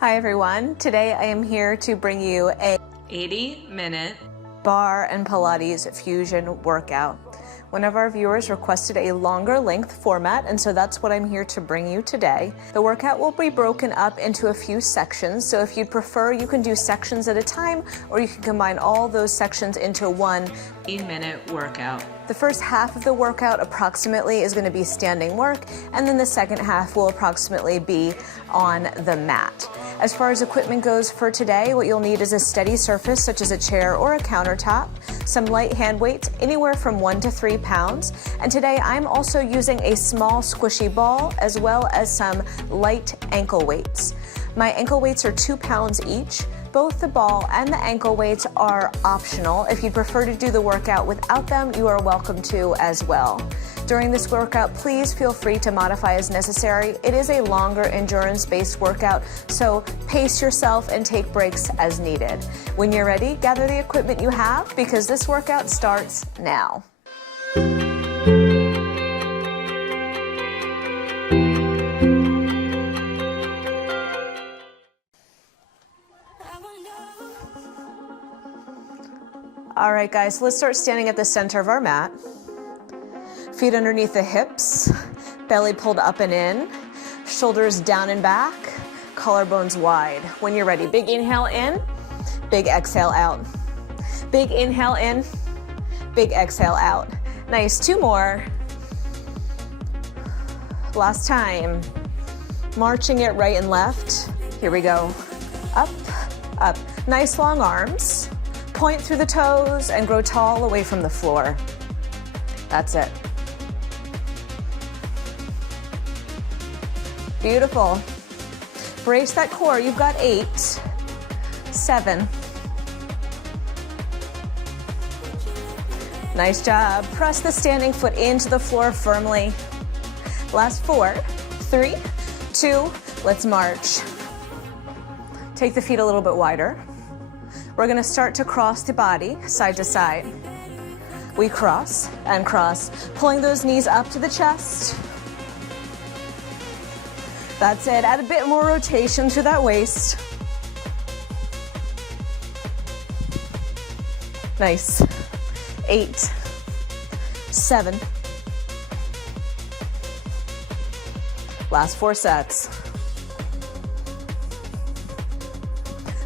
Hi everyone, today I am here to bring you a 80-minute barre and Pilates fusion workout. One of our viewers requested a longer length format, and so that's what I'm here to bring you today. The workout will be broken up into a few sections, so if you'd prefer, you can do sections at a time, or you can combine all those sections into one 80-minute workout. The first half of the workout approximately is going to be standing work, and then the second half will approximately be on the mat. As far as equipment goes for today, what you'll need is a steady surface such as a chair or a countertop, some light hand weights anywhere from 1 to 3 pounds, and today I'm also using a small squishy ball as well as some light ankle weights. My ankle weights are 2 pounds each. Both the ball and the ankle weights are optional. If you prefer to do the workout without them, you are welcome to as well. During this workout, please feel free to modify as necessary. It is a longer endurance-based workout, so pace yourself and take breaks as needed. When you're ready, gather the equipment you have because this workout starts now. All right, guys, let's start standing at the center of our mat. Feet underneath the hips, belly pulled up and in, shoulders down and back, collarbones wide. When you're ready, big inhale in, big exhale out. Big inhale in, big exhale out. Nice, 2 more. Last time. Marching it right and left. Here we go. Up, up. Nice long arms. Point through the toes and grow tall away from the floor. That's it. Beautiful. Brace that core. You've got 8, 7. Nice job. Press the standing foot into the floor firmly. Last 4, 3, 2, let's march. Take the feet a little bit wider. We're going to start to cross the body side to side. We cross and cross, pulling those knees up to the chest. That's it. Add a bit more rotation to that waist. Nice. 8, 7. Last 4 sets.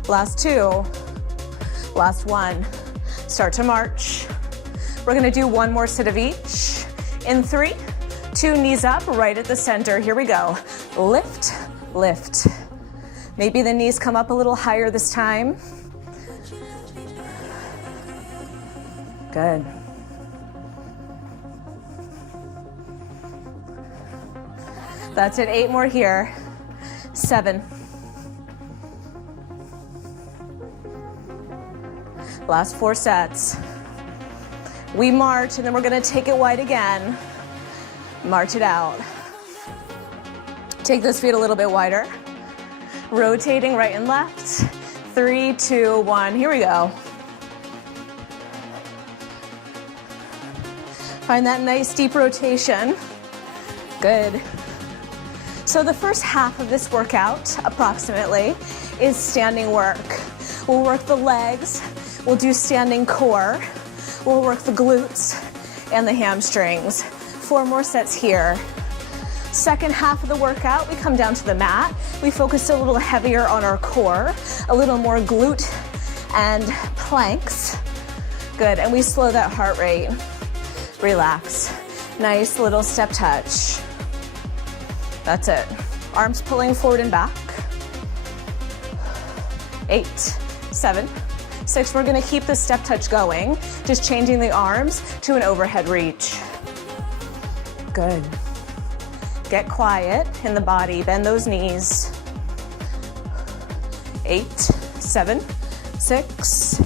Last 2. Last 1. Start to march. We're going to do 1 more set of each. In 3, 2 knees up, right at the center. Here we go. Lift, lift. Maybe the knees come up a little higher this time. Good. That's it. 8 more here. 7. Last 4 sets. We march, and then we're going to take it wide again. March it out. Take those feet a little bit wider. Rotating right and left. 3, 2, 1. Here we go. Find that nice deep rotation. Good. So the first half of this workout, approximately, is standing work. We'll work the legs. We'll do standing core. We'll work the glutes and the hamstrings. 4 more sets here. Second half of the workout, we come down to the mat. We focus a little heavier on our core, a little more glute and planks. Good, and we slow that heart rate. Relax. Nice little step touch. That's it. Arms pulling forward and back. 8, 7, 6. We're going to keep the step touch going, just changing the arms to an overhead reach. Good. Get quiet in the body. Bend those knees. 8, 7, 6,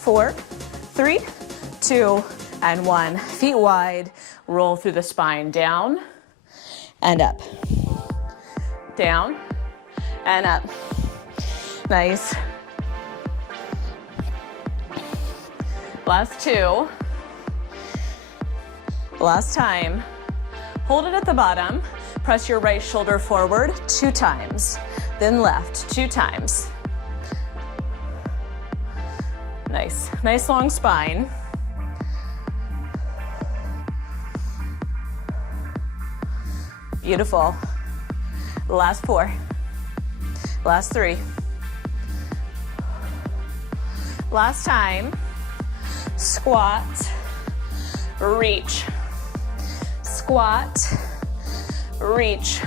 4, 3, 2, and 1. Feet wide. Roll through the spine. Down and up. Down and up. Nice. Last 2. Last time. Hold it at the bottom. Press your right shoulder forward 2 times. then left, 2 times. Nice, nice long spine. Beautiful. Last 4. Last 3. Last time. Squat, reach. Squat, reach.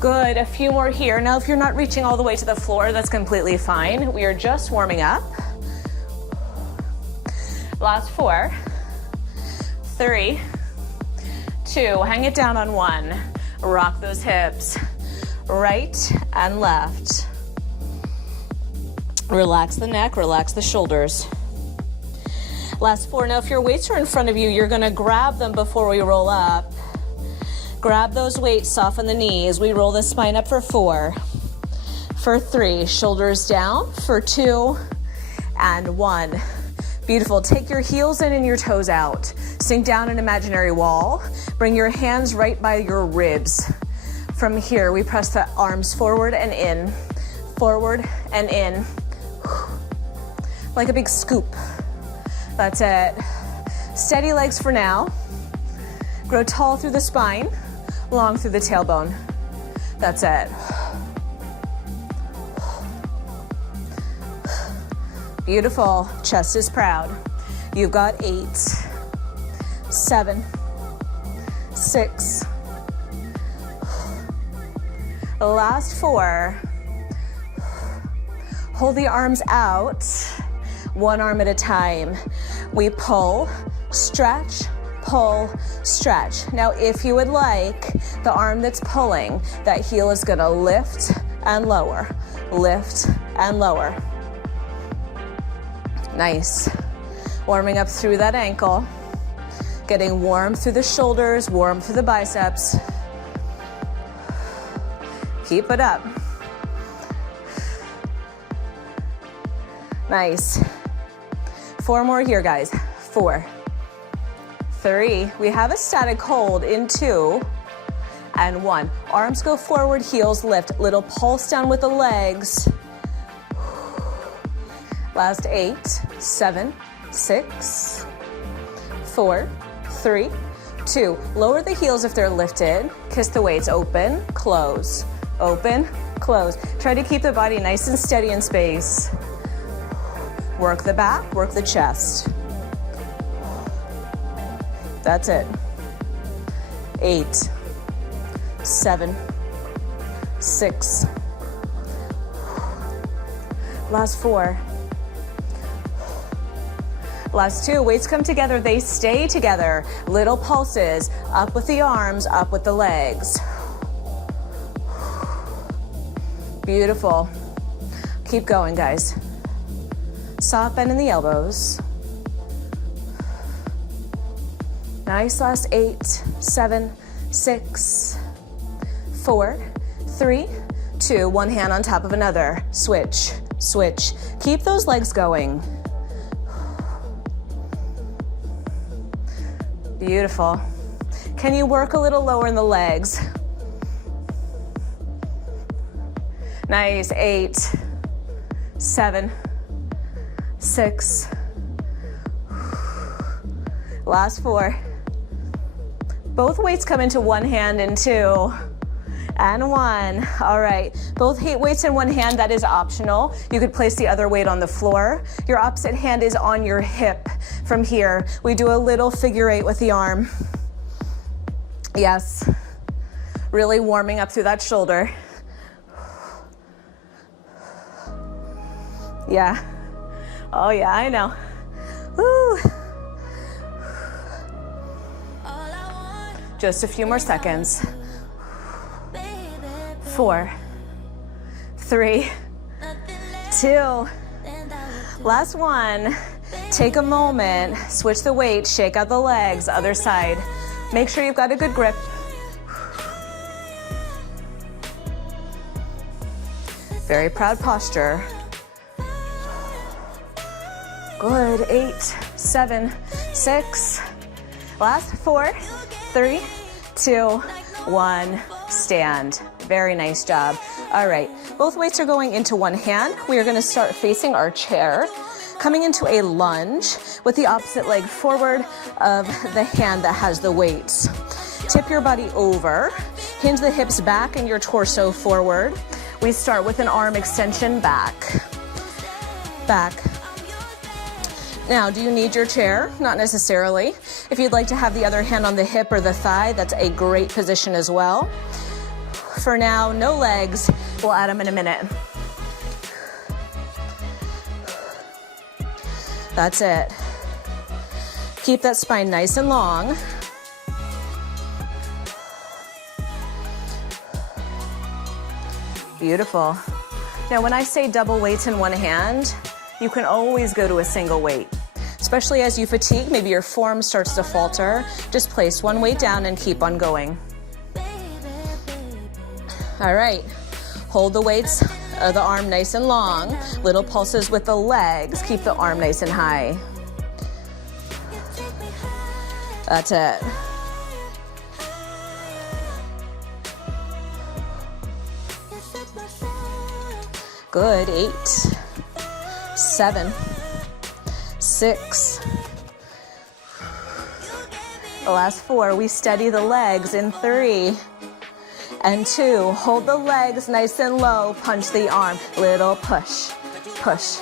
Good, a few more here. Now, if you're not reaching all the way to the floor, that's completely fine. We are just warming up. Last 4, 3, 2, hang it down on 1. Rock those hips, right and left. Relax the neck, relax the shoulders. Last 4, now if your weights are in front of you, you're gonna grab them before we roll up. Grab those weights, soften the knees. We roll the spine up for 4. For 3, shoulders down. For 2, and 1. Beautiful, take your heels in and your toes out. Sink down an imaginary wall. Bring your hands right by your ribs. From here, we press the arms forward and in. Forward and in. Like a big scoop. That's it. Steady legs for now. Grow tall through the spine, long through the tailbone. That's it. Beautiful, chest is proud. You've got 8, 7, 6. Last 4. Hold the arms out, one arm at a time. We pull, stretch, pull, stretch. Now, if you would like, the arm that's pulling, that heel is gonna lift and lower, lift and lower. Nice. Warming up through that ankle, getting warm through the shoulders, warm through the biceps. Keep it up. Nice. 4 more here, guys. 4, 3. We have a static hold in 2, and 1. Arms go forward, heels lift. Little pulse down with the legs. Last 8, 7, 6, 4, 3, 2. Lower the heels if they're lifted. Kiss the weights. Open, close, open, close. Try to keep the body nice and steady in space. Work the back, work the chest. That's it. 8, 7, 6. Last 4. Last 2. Weights come together, they stay together. Little pulses, up with the arms, up with the legs. Beautiful. Keep going, guys. Soft bend in the elbows. Nice, last 8, 7, 6, 4, 3, 2. One hand on top of another. Switch, switch. Keep those legs going. Beautiful. Can you work a little lower in the legs? Nice, 8, 7, 6. Last 4. Both weights come into one hand in 2. And 1. All right, both weights in one hand, that is optional. You could place the other weight on the floor. Your opposite hand is on your hip. From here, we do a little figure 8 with the arm. Yes, really warming up through that shoulder. Yeah, oh yeah, I know. Woo. Just a few more seconds. 4, 3, 2. Last 1. Take a moment, switch the weight, shake out the legs, other side. Make sure you've got a good grip. Very proud posture. Good, 8, 7, 6. Last 4, 3, 2, 1. Stand. Very nice job. All right, Both weights are going into one hand. We are going to start facing our chair, coming into a lunge with the opposite leg forward of the hand that has the weights. Tip your body over, hinge the hips back and your torso forward. We start with an arm extension back. Back. Now, do you need your chair? Not necessarily. If you'd like to have the other hand on the hip or the thigh, that's a great position as well. For now, no legs. We'll add them in a minute. That's it. Keep that spine nice and long. Beautiful. Now, when I say double weights in one hand, you can always go to a single weight. Especially as you fatigue, maybe your form starts to falter, just place one weight down and keep on going. All right, hold the weights of the arm nice and long, little pulses with the legs, keep the arm nice and high. That's it. Good, 8, 7, 6. The last 4, we steady the legs in 3 and 2. Hold the legs nice and low, punch the arm, little push, push,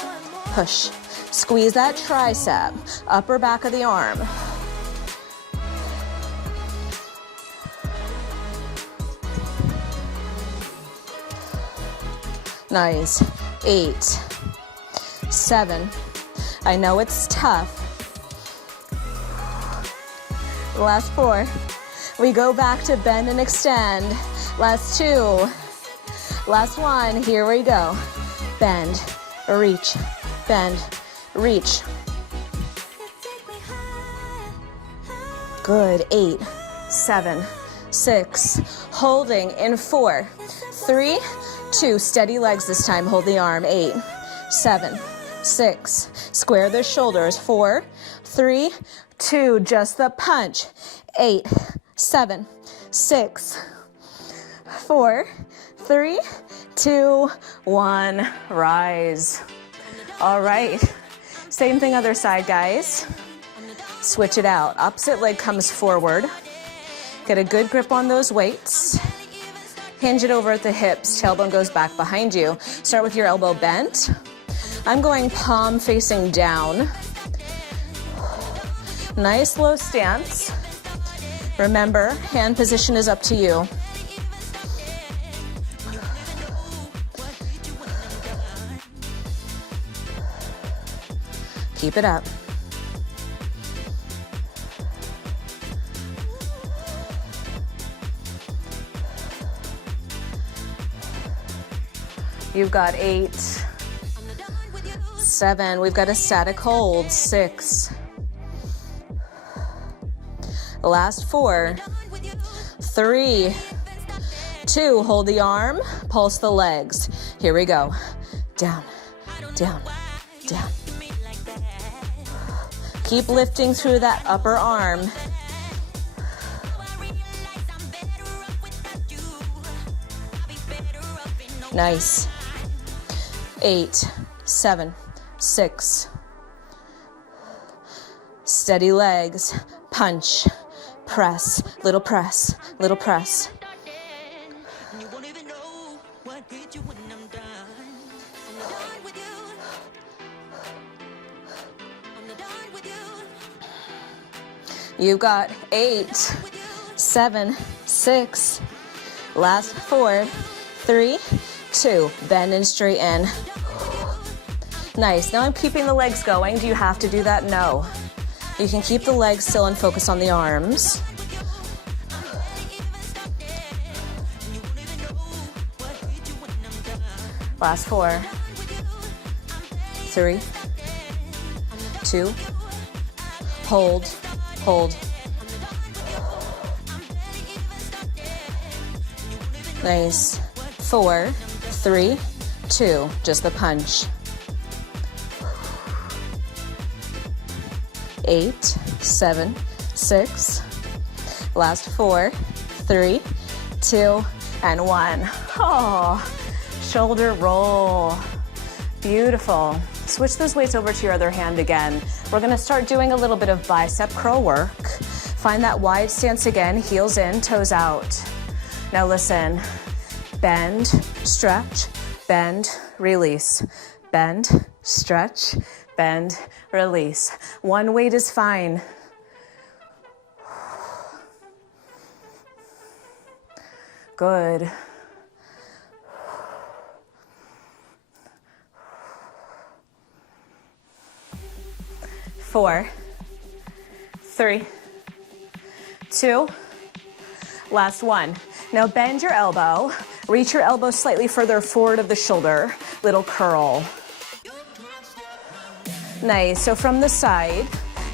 push. Squeeze that tricep, upper back of the arm. Nice. 8, 7. I know it's tough. Last 4. We go back to bend and extend. Last 2. Last 1. Here we go. Bend, reach, bend, reach. Good. 8, 7, 6. Holding in 4, 3, 2, steady legs this time, hold the arm, 8, 7, 6, square the shoulders, 4, 3, 2, just the punch, 8, 7, 6, 4, 3, 2, 1, rise. All right, same thing other side, guys. Switch it out, opposite leg comes forward, get a good grip on those weights. Hinge it over at the hips, tailbone goes back behind you. Start with your elbow bent. I'm going palm facing down. Nice low stance. Remember, hand position is up to you. Keep it up. You've got 8, 7, we've got a static hold, 6. Last 4, 3, 2, hold the arm, pulse the legs. Here we go. Down, down, down. Keep lifting through that upper arm. Nice. 8, 7, 6. Steady legs, punch, press, little press, little press. You've got 8, 7, 6. Last 4, 3, 2. Bend and straighten. Nice. Now I'm keeping the legs going. Do you have to do that? No. You can keep the legs still and focus on the arms. Last 4, 3, 2. Hold, hold. Nice. 4, 3, 2. Just the punch. 8, 7, 6. Last 4, 3, 2, and 1. Oh, shoulder roll. Beautiful. Switch those weights over to your other hand again. We're gonna start doing a little bit of bicep curl work. Find that wide stance again, heels in, toes out. Now listen, bend, stretch, bend, release. Bend, stretch, bend, release. One weight is fine. Good. Four, three, two, last one. Now bend your elbow, reach your elbow slightly further forward of the shoulder, little curl. Nice, so from the side,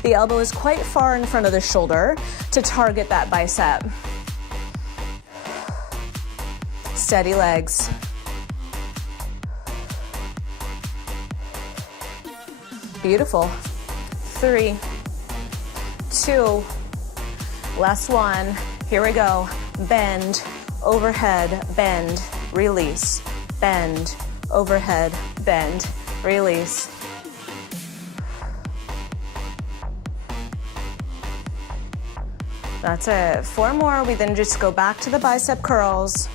the elbow is quite far in front of the shoulder to target that bicep. Steady legs. Beautiful. 3, 2, last one. Here we go. Bend, overhead, bend, release. Bend, overhead, bend, release. That's it. 4 more. We then just go back to the bicep curls.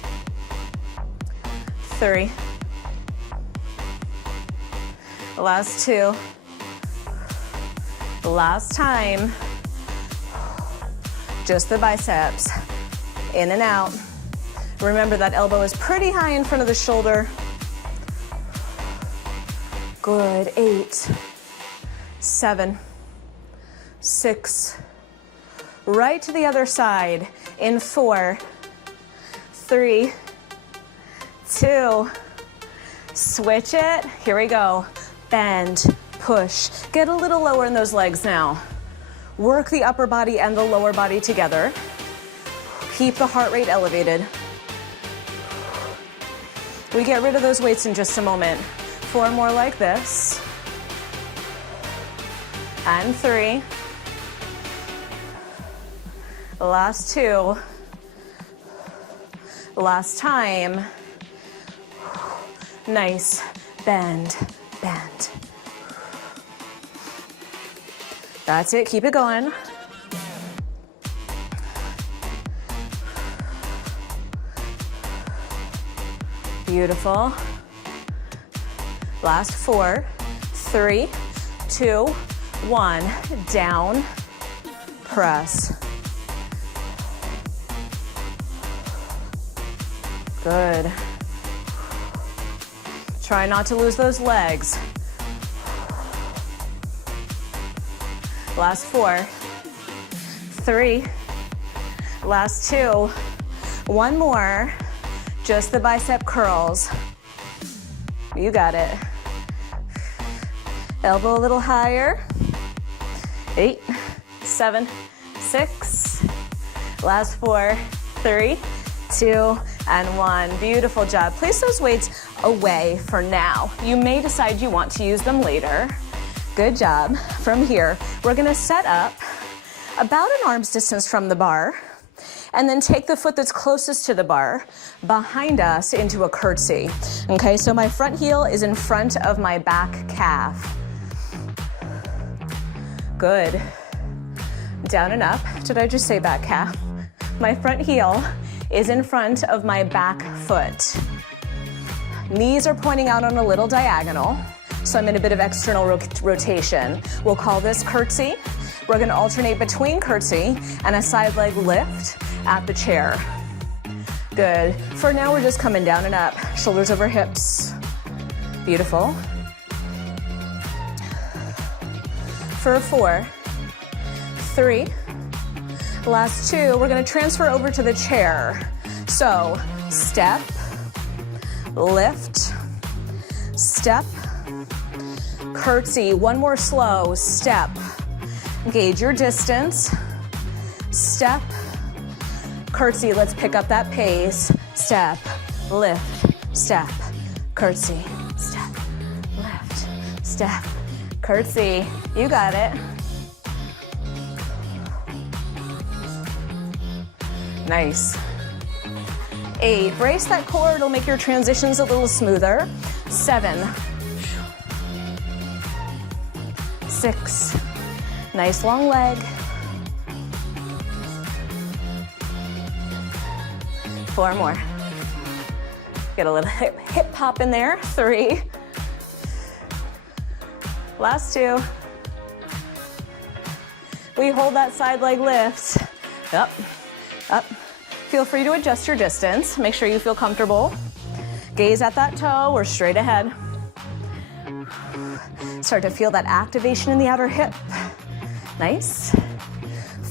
3. Last 2. Last time. Just the biceps. In and out. Remember that elbow is pretty high in front of the shoulder. Good. 8, 7, 6. Right to the other side in 4, 3, 2. Switch it. Here we go. Bend, push. Get a little lower in those legs now. Work the upper body and the lower body together. Keep the heart rate elevated. We get rid of those weights in just a moment. 4 more like this. And 3. Last 2. Last time. Nice. Bend, bend. That's it. Keep it going. Beautiful. Last 4, 3, 2, 1. Down, press. Good. Try not to lose those legs. Last 4, 3, last 2. 1 more. Just the bicep curls. You got it. Elbow a little higher. 8, 7, 6. Last 4, 3, 2, and 1. Beautiful job. Place those weights away for now. You may decide you want to use them later. Good job. From here, we're gonna set up about an arm's distance from the bar, and then take the foot that's closest to the bar behind us into a curtsy. Okay, so my front heel is in front of my back calf. Good. Down and up. Did I just say back calf? My front heel is in front of my back foot. Knees are pointing out on a little diagonal, so I'm in a bit of external rotation. We'll call this curtsy. We're gonna alternate between curtsy and a side leg lift at the chair. Good. For now, we're just coming down and up. Shoulders over hips. Beautiful. For 4, 3, last 2, we're gonna transfer over to the chair. So, step, lift, step, curtsy. 1 more slow, step. Gauge your distance, step, curtsy. Let's pick up that pace. Step, lift, step, curtsy, step, lift, step, curtsy. You got it. Nice. 8. Brace that core, it'll make your transitions a little smoother. 7. 6. Nice long leg. 4 more. Get a little hip pop in there. 3. Last 2. We hold that side leg lift. Up, up. Feel free to adjust your distance. Make sure you feel comfortable. Gaze at that toe or straight ahead. Start to feel that activation in the outer hip. Nice.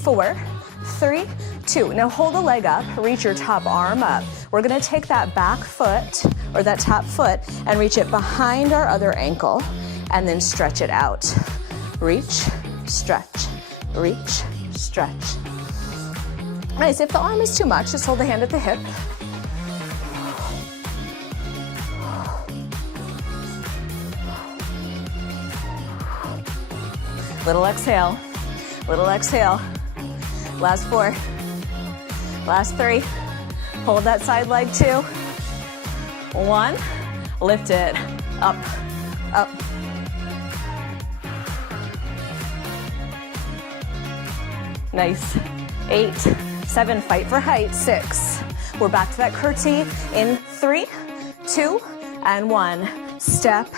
4, 3, 2. Now hold the leg up, reach your top arm up. We're gonna take that back foot or that top foot and reach it behind our other ankle and then stretch it out. Reach, stretch, reach, stretch. Nice, if the arm is too much, just hold the hand at the hip. Little exhale, little exhale. Last 4, last 3. Hold that side leg 2. 1, lift it, up, up. Nice. 8, 7, fight for height. 6. We're back to that curtsy in 3, 2, and 1. Step,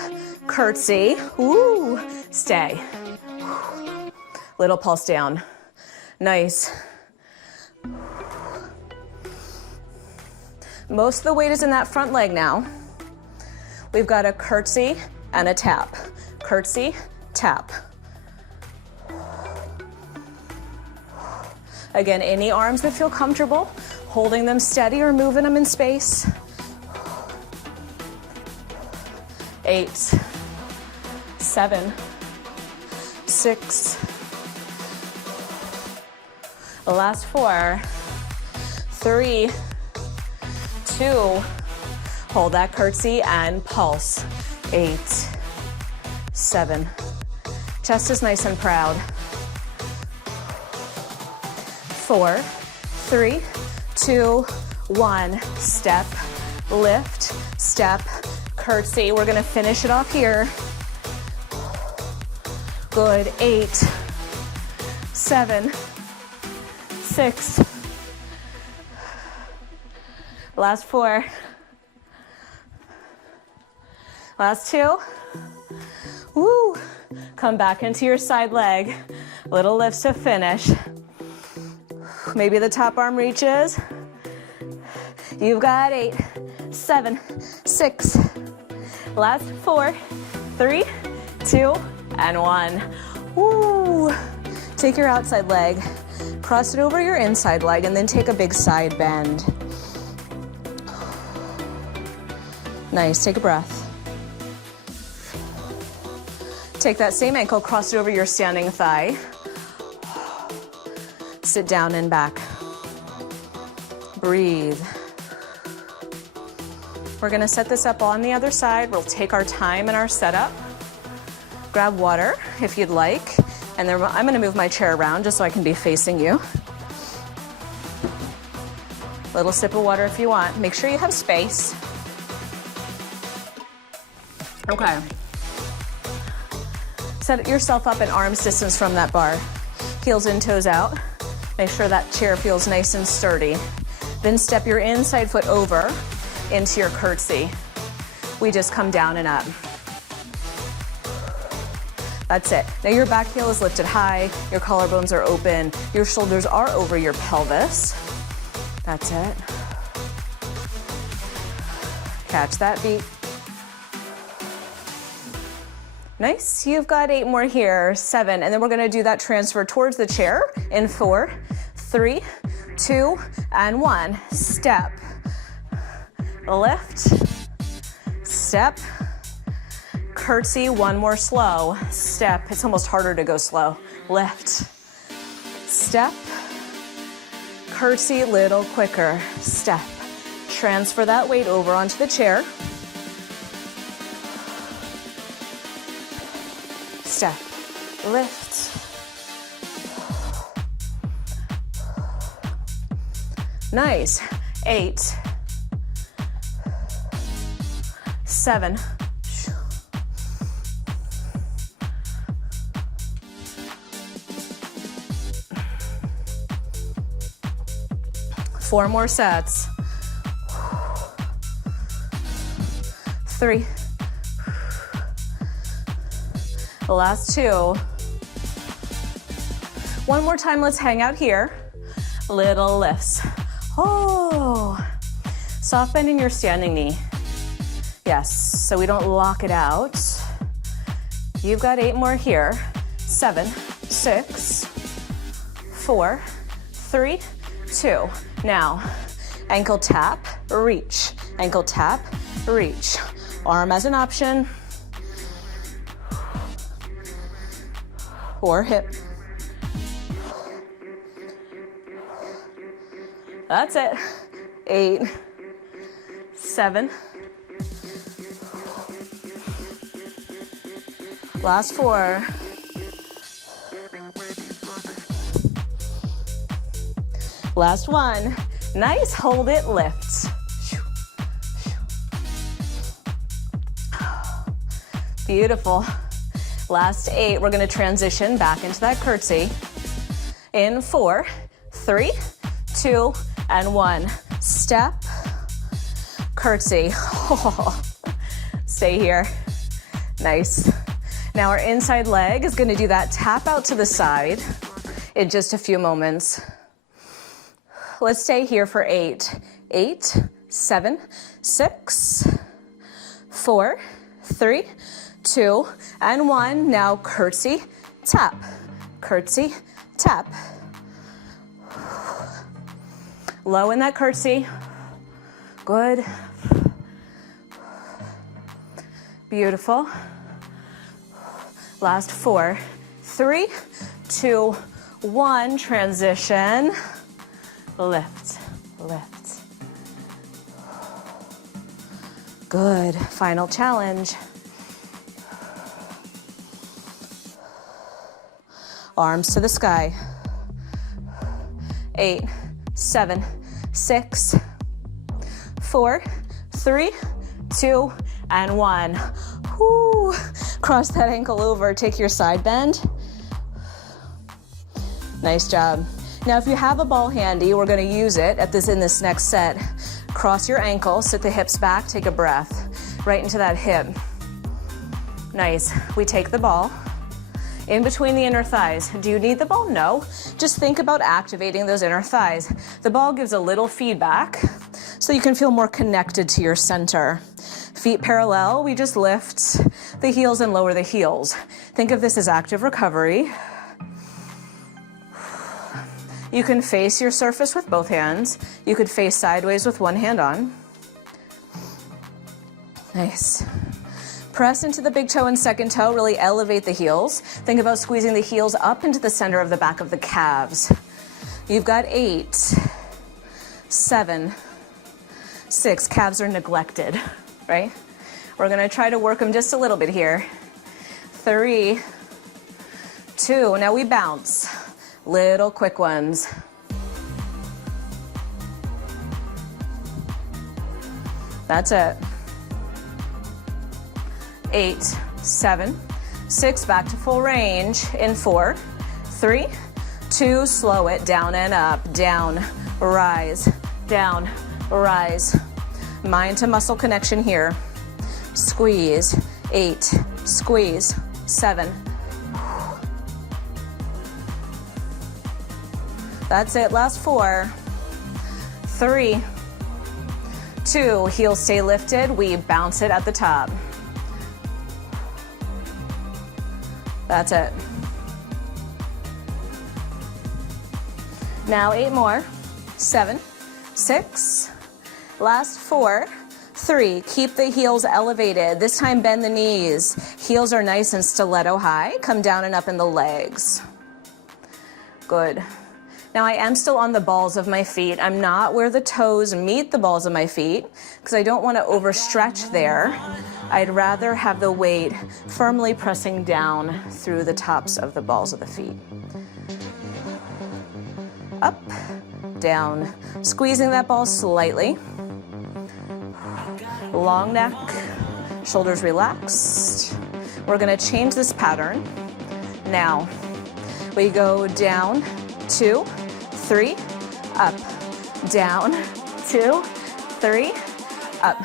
curtsy. Ooh, stay. Little pulse down. Nice. Most of the weight is in that front leg now. We've got a curtsy and a tap. Curtsy, tap. Again, any arms that feel comfortable, holding them steady or moving them in space. 8, 7, 6. Last 4, 3, 2. Hold that curtsy and pulse. 8, 7. Chest is nice and proud. 4, 3, 2, 1. Step, lift, step, curtsy. We're gonna finish it off here. Good. 8, 7, 6. Last 4. Last 2. Woo. Come back into your side leg. Little lifts to finish. Maybe the top arm reaches. You've got 8, 7, 6. Last 4, 3, 2, and 1. Woo. Take your outside leg, cross it over your inside leg, and then take a big side bend. Nice, take a breath. Take that same ankle, cross it over your standing thigh. Sit down and back. Breathe. We're gonna set this up on the other side. We'll take our time in our setup. Grab water if you'd like. And then I'm gonna move my chair around just so I can be facing you. Little sip of water if you want. Make sure you have space. Okay. Set yourself up in arm's distance from that bar. Heels in, toes out. Make sure that chair feels nice and sturdy. Then step your inside foot over into your curtsy. We just come down and up. That's it. Now your back heel is lifted high, your collarbones are open, your shoulders are over your pelvis. That's it. Catch that beat. Nice, you've got 8 more here, 7, and then we're gonna do that transfer towards the chair in 4, 3, 2, and 1. Step, lift, step, curtsy, 1 more slow, step. It's almost harder to go slow. Lift, step, curtsy, little quicker, step. Transfer that weight over onto the chair. Step, lift. Nice. 8, 7, 4 more sets, 3, the last 2. One more time, let's hang out here. Little lifts. Oh, soft bend in your standing knee. Yes, so we don't lock it out. You've got 8 more here. 7, 6, 4, 3, 2. Now, ankle tap, reach. Ankle tap, reach. Arm as an option. Or hip. That's it. 8, 7. Last 4. Last 1. Nice, hold it, lift. Beautiful. Last 8, we're gonna transition back into that curtsy. In 4, 3, 2, and 1. Step, curtsy. Stay here. Nice. Now our inside leg is gonna do that tap out to the side in just a few moments. Let's stay here for 8. 8, 7, 6, 4, 3, 2, and 1. Now curtsy, tap, curtsy, tap. Low in that curtsy. Good. Beautiful. Last 4, 3, 2, 1. Transition. Lift, lift. Good. Final challenge. Arms to the sky. 8, 7, 6, 4, 3, 2, and 1. Whoo. Cross that ankle over, take your side bend. Nice job. Now if you have a ball handy, we're gonna use it in this next set. Cross your ankle, sit the hips back, take a breath. Right into that hip. Nice. We take the ball in between the inner thighs. Do you need the ball? No. Just think about activating those inner thighs. The ball gives a little feedback so you can feel more connected to your center. Feet parallel, we just lift the heels and lower the heels. Think of this as active recovery. You can face your surface with both hands. You could face sideways with one hand on. Nice. Press into the big toe and second toe, really elevate the heels. Think about squeezing the heels up into the center of the back of the calves. You've got 8, 7, 6. Calves are neglected, right? We're gonna try to work them just a little bit here. 3, 2, now we bounce. Little quick ones. That's it. 8, 7, 6, back to full range. In 4, 3, 2, slow it, down and up, down, rise, down, rise. Mind to muscle connection here. Squeeze, 8, squeeze, 7. That's it, last 4, 3, 2, heels stay lifted, we bounce it at the top. That's it. Now 8 more. 7, 6, last 4, 3. Keep the heels elevated. This time bend the knees. Heels are nice and stiletto high. Come down and up in the legs. Good. Now I am still on the balls of my feet. I'm not where the toes meet the balls of my feet because I don't want to overstretch there. I'd rather have the weight firmly pressing down through the tops of the balls of the feet. Up, down, squeezing that ball slightly. Long neck, Shoulders relaxed. We're gonna change this pattern. Now, we go down, 2, 3, up, down, 2, 3, up.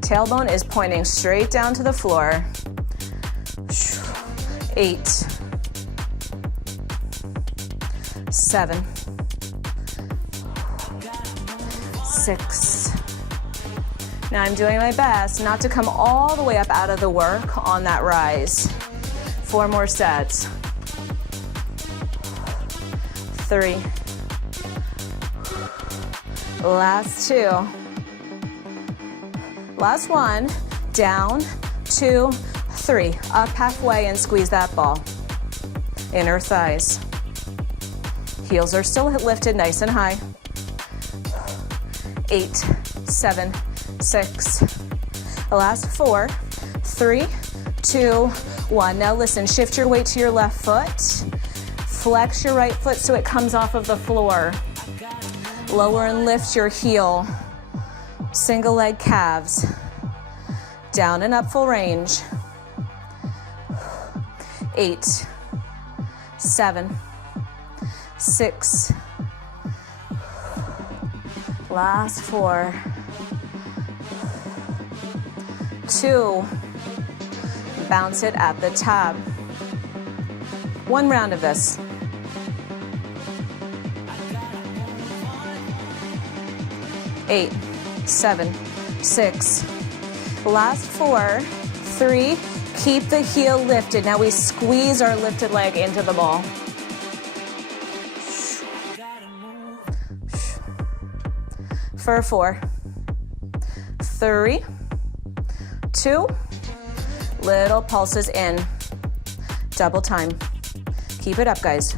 Tailbone is pointing straight down to the floor. 8, 7, 6. Now I'm doing my best not to come all the way up out of the work on that rise. 4 more sets. 3. Last 2. Last 1. Down, 2, 3. Up halfway and squeeze that ball. Inner thighs. Heels are still lifted nice and high. 8, 7, 6. Last 4, 3, 2, 1. Now listen, shift your weight to your left foot. Flex your right foot so it comes off of the floor. Lower and lift your heel. Single leg calves. Down and up full range. 8, 7, 6. Last 4, 2. Bounce it at the top. 1 round of this. 8, 7, 6. Last 4, 3. Keep the heel lifted. Now we squeeze our lifted leg into the ball. For 4, 3, 2. Little pulses in. Double time. Keep it up, guys.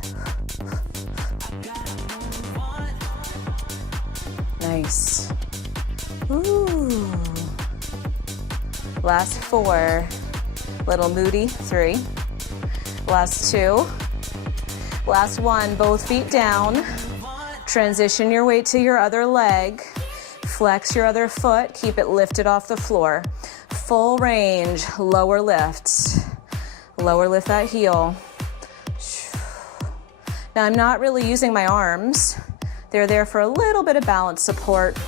Nice. Ooh. Last 4. Little moody. 3. Last 2. Last 1. Both feet down. Transition your weight to your other leg. Flex your other foot. Keep it lifted off the floor. Full range. Lower lift. Lower lift that heel. Now I'm not really using my arms. They're there for a little bit of balance support.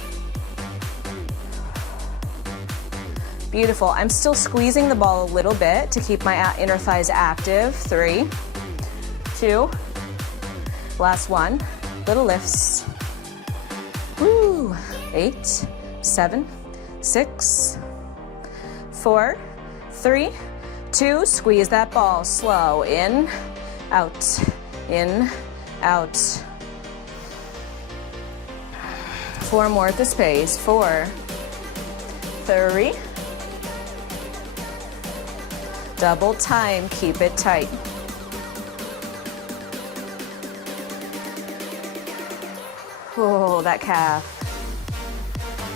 Beautiful. I'm still squeezing the ball a little bit to keep my inner thighs active. 3, 2. Last 1. Little lifts. Woo. 8, 7, 6, 4, 3, 2. Squeeze that ball. Slow. In, out, in, out. 4 more at this pace. 4, 3. Double time. Keep it tight. Oh, that calf.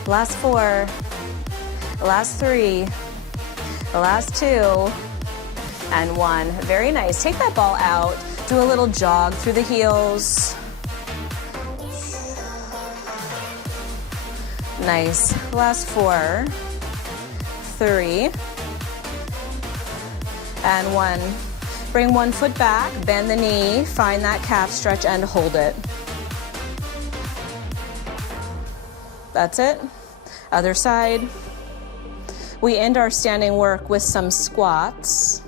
Last 4, last 3, last 2, and 1. Very nice. Take that ball out. Do a little jog through the heels. Nice. Last 4, 3, and 1. Bring one foot back, bend the knee, find that calf stretch and hold it. That's it. Other side. We end our standing work with some squats.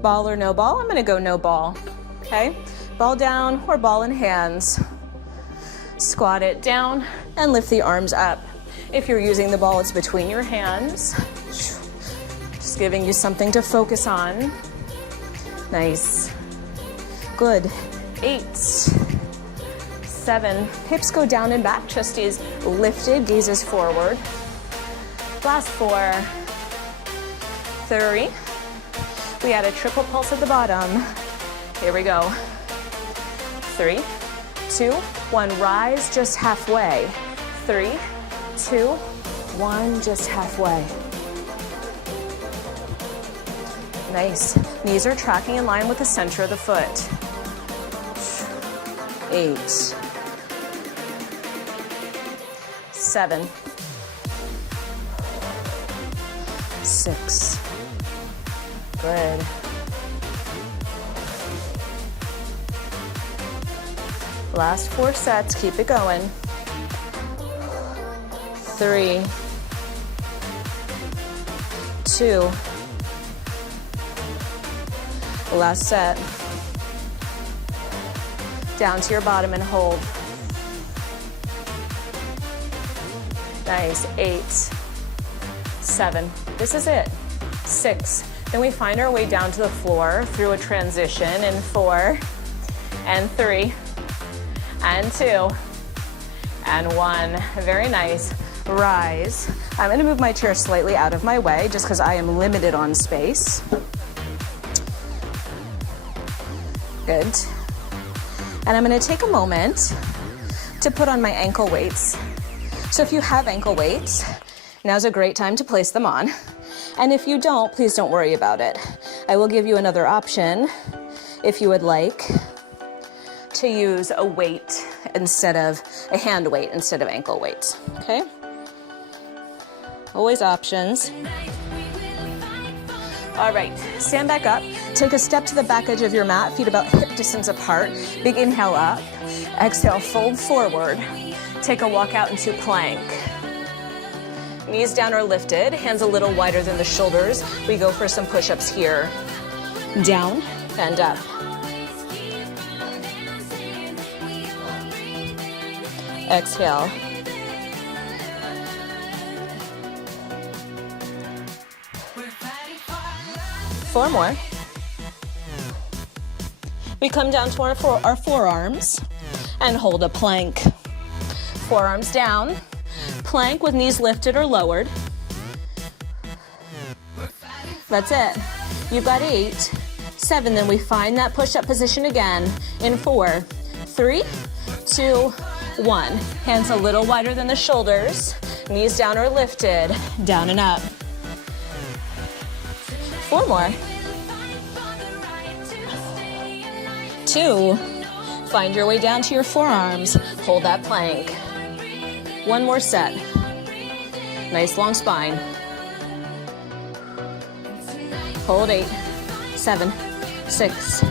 Ball or no ball? I'm gonna go no ball, okay? Ball down or ball in hands. Squat it down and lift the arms up. If you're using the ball, it's between your hands. Just giving you something to focus on. Nice. Good. 8, 7. Hips go down and back. Chest is lifted. Gazes forward. Last 4. 3. We add a triple pulse at the bottom. Here we go. 3, 2, 1. Rise just halfway. 3, 2, 1. Just halfway. Nice. Knees are tracking in line with the center of the foot. 8, 7, 6. Good. Last 4 sets, keep it going. 3, 2. Last set. Down to your bottom and hold. Nice. 8, 7. This is it. 6. Then we find our way down to the floor through a transition in 4 and 3 and 2 and 1. Very nice. Rise. I'm going to move my chair slightly out of my way just because I am limited on space. Good. And I'm going to take a moment to put on my ankle weights. So if you have ankle weights, now's a great time to place them on. And if you don't, please don't worry about it. I will give you another option if you would like to use a weight instead of a hand weight instead of ankle weights, okay? Always options. All right, stand back up. Take a step to the back edge of your mat, feet about hip distance apart. Big inhale up. Exhale, fold forward. Take a walk out into plank. Knees down or lifted, hands a little wider than the shoulders. We go for some push-ups here. Down and up. Exhale. Four more. We come down to our forearms and hold a plank. Forearms down. Plank with knees lifted or lowered. That's it. You've got 8, 7. Then we find that push-up position again in 4, 3, 2, 1. Hands a little wider than the shoulders. Knees down or lifted. Down and up. 4 more. 2. Find your way down to your forearms. Hold that plank. 1 more set. Nice long spine. Hold 8, 7, 6,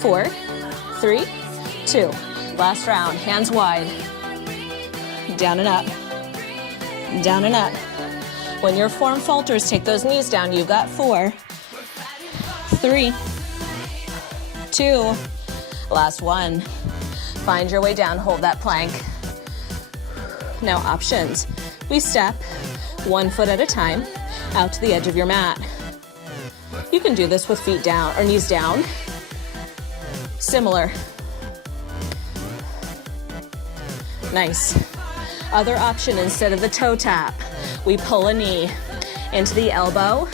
4, 3, 2. Last round. Hands wide. Down and up. Down and up. When your form falters, take those knees down. You've got 4, 3, 2. Last 1. Find your way down. Hold that plank. Now options. We step 1 foot at a time out to the edge of your mat. You can do this with feet down or knees down. Similar. Nice. Other option, instead of the toe tap, we pull a knee into the elbow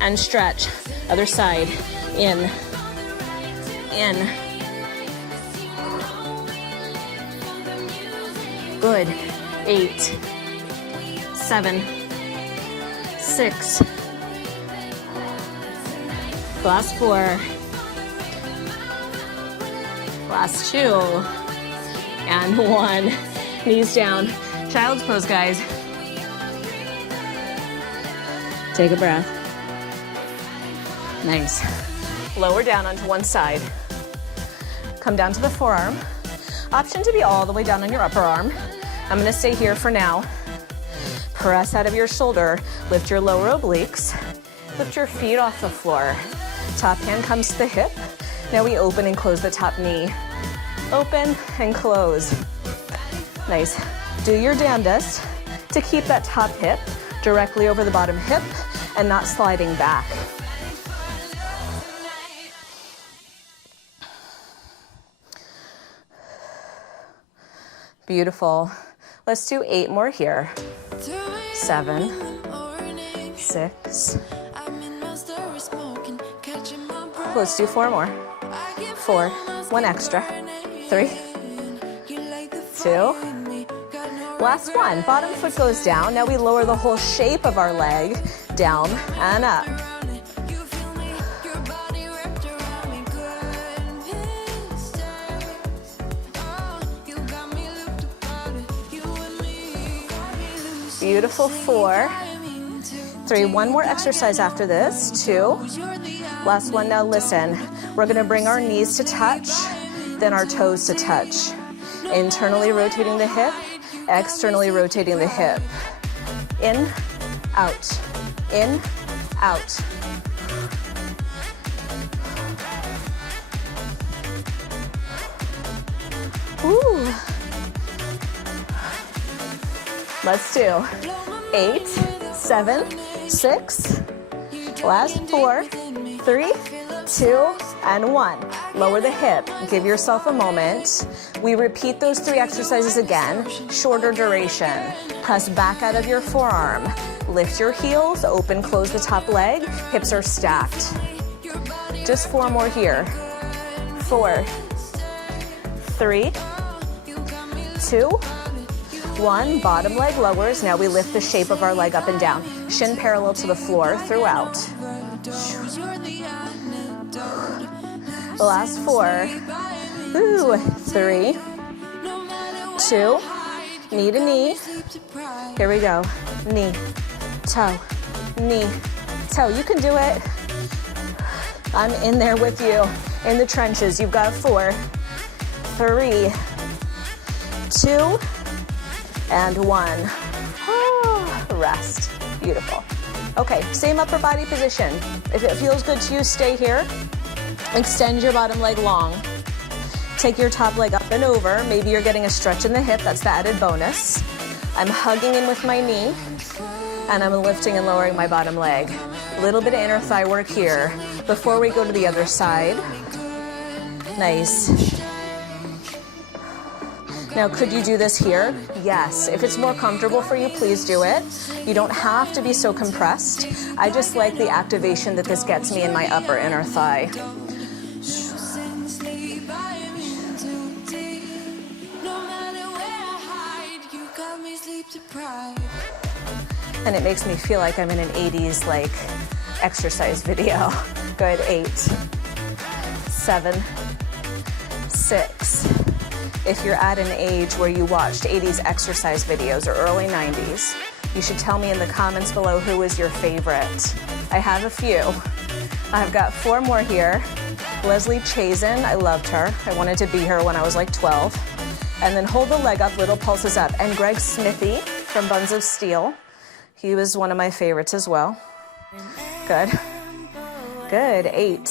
and stretch. Other side. In. In. Good. 8, 7, 6. Last 4. Last 2. And 1. Knees down. Child's pose, guys. Take a breath. Nice. Lower down onto one side. Come down to the forearm. Option to be all the way down on your upper arm. I'm going to stay here for now. Press out of your shoulder. Lift your lower obliques. Lift your feet off the floor. Top hand comes to the hip. Now we open and close the top knee. Open and close. Nice. Do your damnedest to keep that top hip directly over the bottom hip and not sliding back. Beautiful. Let's do 8 more here. 7, 6. Let's do 4 more. 4, 1 extra. 3, 2. Last one. Bottom foot goes down. Now we lower the whole shape of our leg down and up. Beautiful. 4, 3. One more exercise after this. 2. Last one. Now listen. We're going to bring our knees to touch, then our toes to touch. Internally rotating the hip, externally rotating the hip. In, out, in, out. Ooh. Let's do 8, 7, 6. Last 4, 3, 2, and 1. Lower the hip. Give yourself a moment. We repeat those 3 exercises again. Shorter duration. Press back out of your forearm. Lift your heels. Open, close the top leg. Hips are stacked. Just 4 more here. 4, 3, 2, 1. Bottom leg lowers. Now we lift the shape of our leg up and down. Shin parallel to the floor throughout. Last 4. 3, 2, knee to knee. Here we go. Knee, toe, knee, toe. You can do it. I'm in there with you in the trenches. You've got 4, 3, 2, and 1. Oh, rest. Beautiful. Okay, same upper body position. If it feels good to you, stay here. Extend your bottom leg long. Take your top leg up and over. Maybe you're getting a stretch in the hip. That's the added bonus. I'm hugging in with my knee, and I'm lifting and lowering my bottom leg. A little bit of inner thigh work here before we go to the other side. Nice. Now, could you do this here? Yes. If it's more comfortable for you, please do it. You don't have to be so compressed. I just like the activation that this gets me in my upper inner thigh. And it makes me feel like I'm in an 80s like exercise video. Good. 8, 7, 6. If you're at an age where you watched 80s exercise videos or early 90s, you should tell me in the comments below who is your favorite. I have a few. I've got 4 more here. Leslie Chazen, I loved her. I wanted to be her when I was like 12. And then hold the leg up, little pulses up. And Greg Smithy from Buns of Steel. He was one of my favorites as well. Good. Good. 8,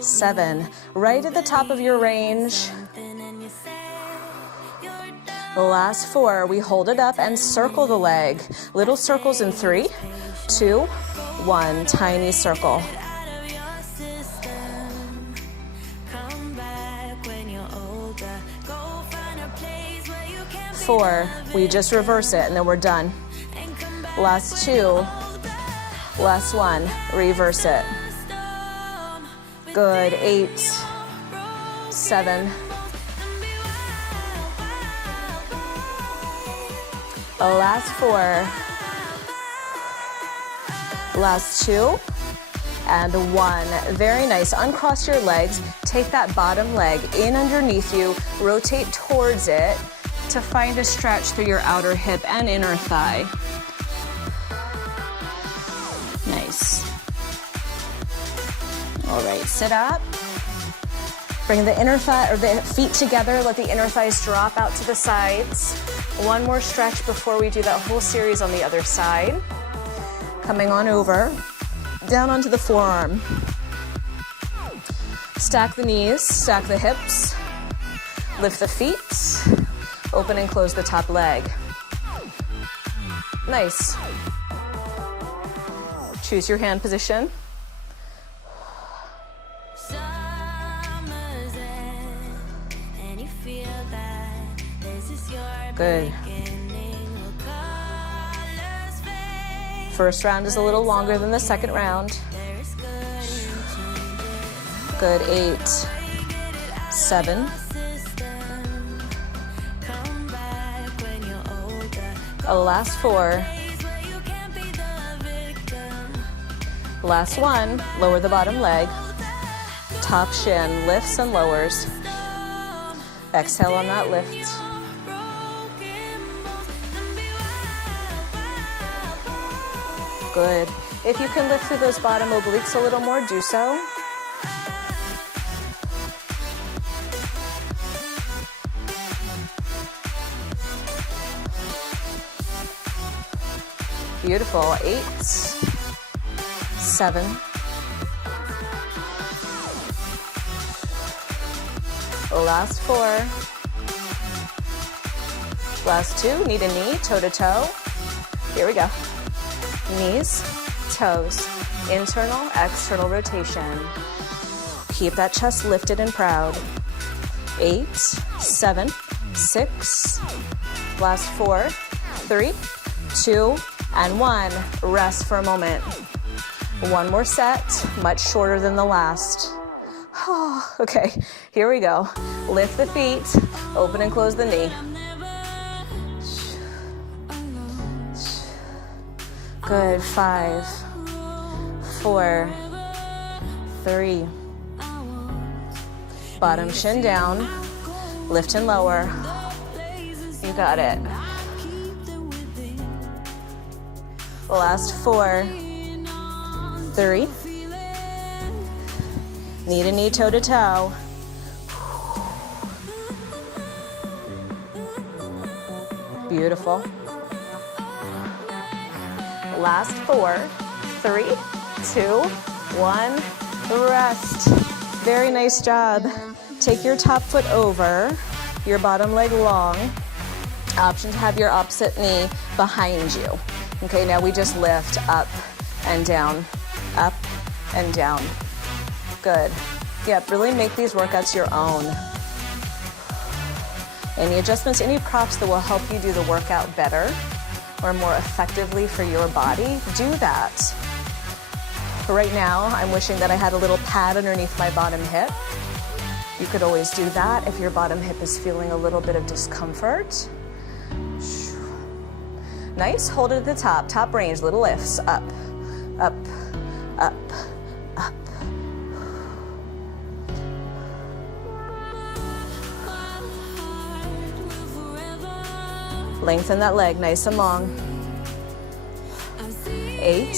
7. Right at the top of your range. The last 4, we hold it up and circle the leg. Little circles in 3, 2, 1. Tiny circle. 4, we just reverse it and then we're done. Last 2, last 1, reverse it. Good. 8, 7. Last 4, last 2, and 1. Very nice. Uncross your legs. Take that bottom leg in underneath you. Rotate towards it to find a stretch through your outer hip and inner thigh. Nice. All right, sit up. Bring the inner thigh or the feet together. Let the inner thighs drop out to the sides. 1 more stretch before we do that whole series on the other side. Coming on over, down onto the forearm. Stack the knees, stack the hips. Lift the feet. Open and close the top leg. Nice. Choose your hand position. Good. First round is a little longer than the second round. Good. 8, 7. Last 4. Last 1. Lower the bottom leg. Top shin lifts and lowers. Exhale on that lift. Good. If you can lift through those bottom obliques a little more, do so. Beautiful. 8, 7, last 4, last 2, knee to knee, toe to toe. Here we go. Knees, toes, internal, external rotation. Keep that chest lifted and proud. 8, 7, 6, last 4, 3, 2, and 1. Rest for a moment. One more set, much shorter than the last. Oh, okay, here we go. Lift the feet, open and close the knee. Good. 5, 4, 3. Bottom shin down, lift and lower. You got it. Last 4, 3. Knee to knee, toe to toe. Beautiful. Last 4, 3, 2, 1. Rest. Very nice job. Take your top foot over, your bottom leg long. Option to have your opposite knee behind you. Okay, now we just lift up and down, up and down. Good. Yep, really make these workouts your own. Any adjustments, any props that will help you do the workout better or more effectively for your body, do that. For right now, I'm wishing that I had a little pad underneath my bottom hip. You could always do that if your bottom hip is feeling a little bit of discomfort. Nice, hold it at the top, top range, little lifts, up, up, up, up. Lengthen that leg nice and long. 8,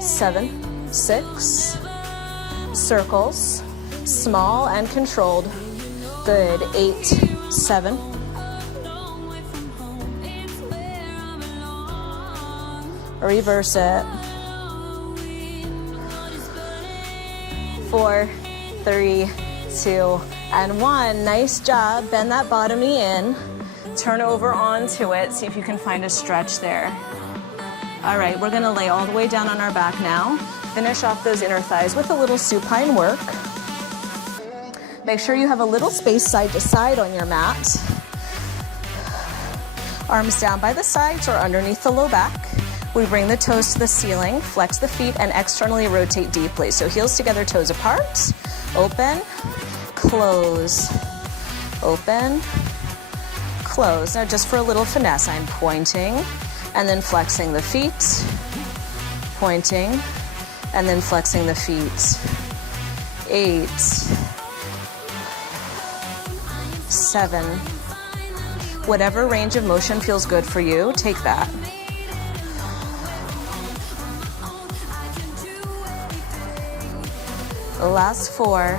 7, 6. Circles, small and controlled. Good. 8, 7. Reverse it. 4, 3, 2, and 1. Nice job. Bend that bottom knee in. Turn over onto it. See if you can find a stretch there. All right, we're gonna lay all the way down on our back now. Finish off those inner thighs with a little supine work. Make sure you have a little space side to side on your mat. Arms down by the sides or underneath the low back. We bring the toes to the ceiling, flex the feet, and externally rotate deeply. So heels together, toes apart. Open, close, open, close. Now just for a little finesse, I'm pointing and then flexing the feet, pointing and then flexing the feet. 8, 7. Whatever range of motion feels good for you, take that. Last 4,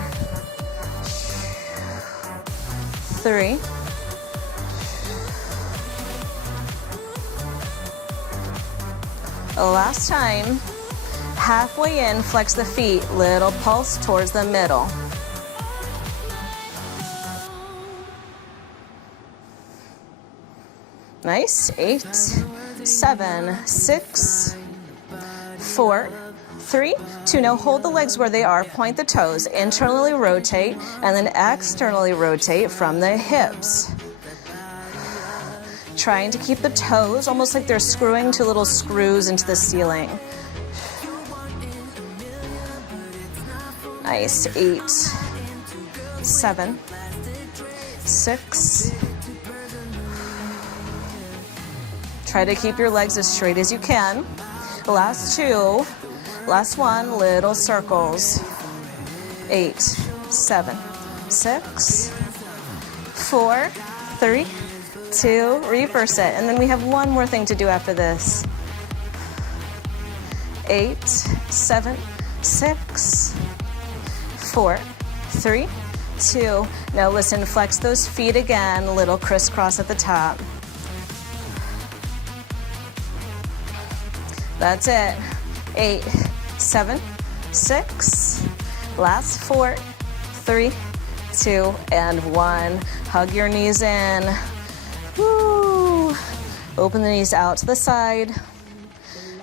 3. Last time. Halfway in, flex the feet, little pulse towards the middle. Nice. 8, 7, 6, 4, 3, 2. Now hold the legs where they are, point the toes, internally rotate, and then externally rotate from the hips. Trying to keep the toes almost like they're screwing two little screws into the ceiling. Nice. 8, 7, 6. Try to keep your legs as straight as you can. Last 2. Last 1, little circles. 8, 7, 6, 4, 3, 2, reverse it. And then we have one more thing to do after this. 8, 7, 6, 4, 3, 2. Now listen, flex those feet again, little crisscross at the top. That's it. 8, 7, 6. Last 4, 3, 2, and 1. Hug your knees in. Woo. Open the knees out to the side.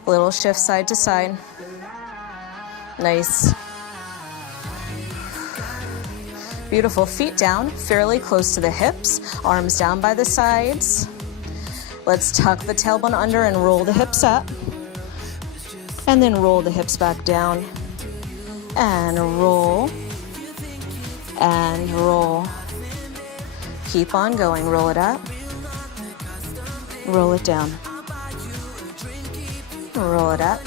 Little shift side to side. Nice. Beautiful. Feet down, fairly close to the hips. Arms down by the sides. Let's tuck the tailbone under and roll the hips up. And then roll the hips back down. And roll. And roll. Keep on going. Roll it up. Roll it down. Roll it up.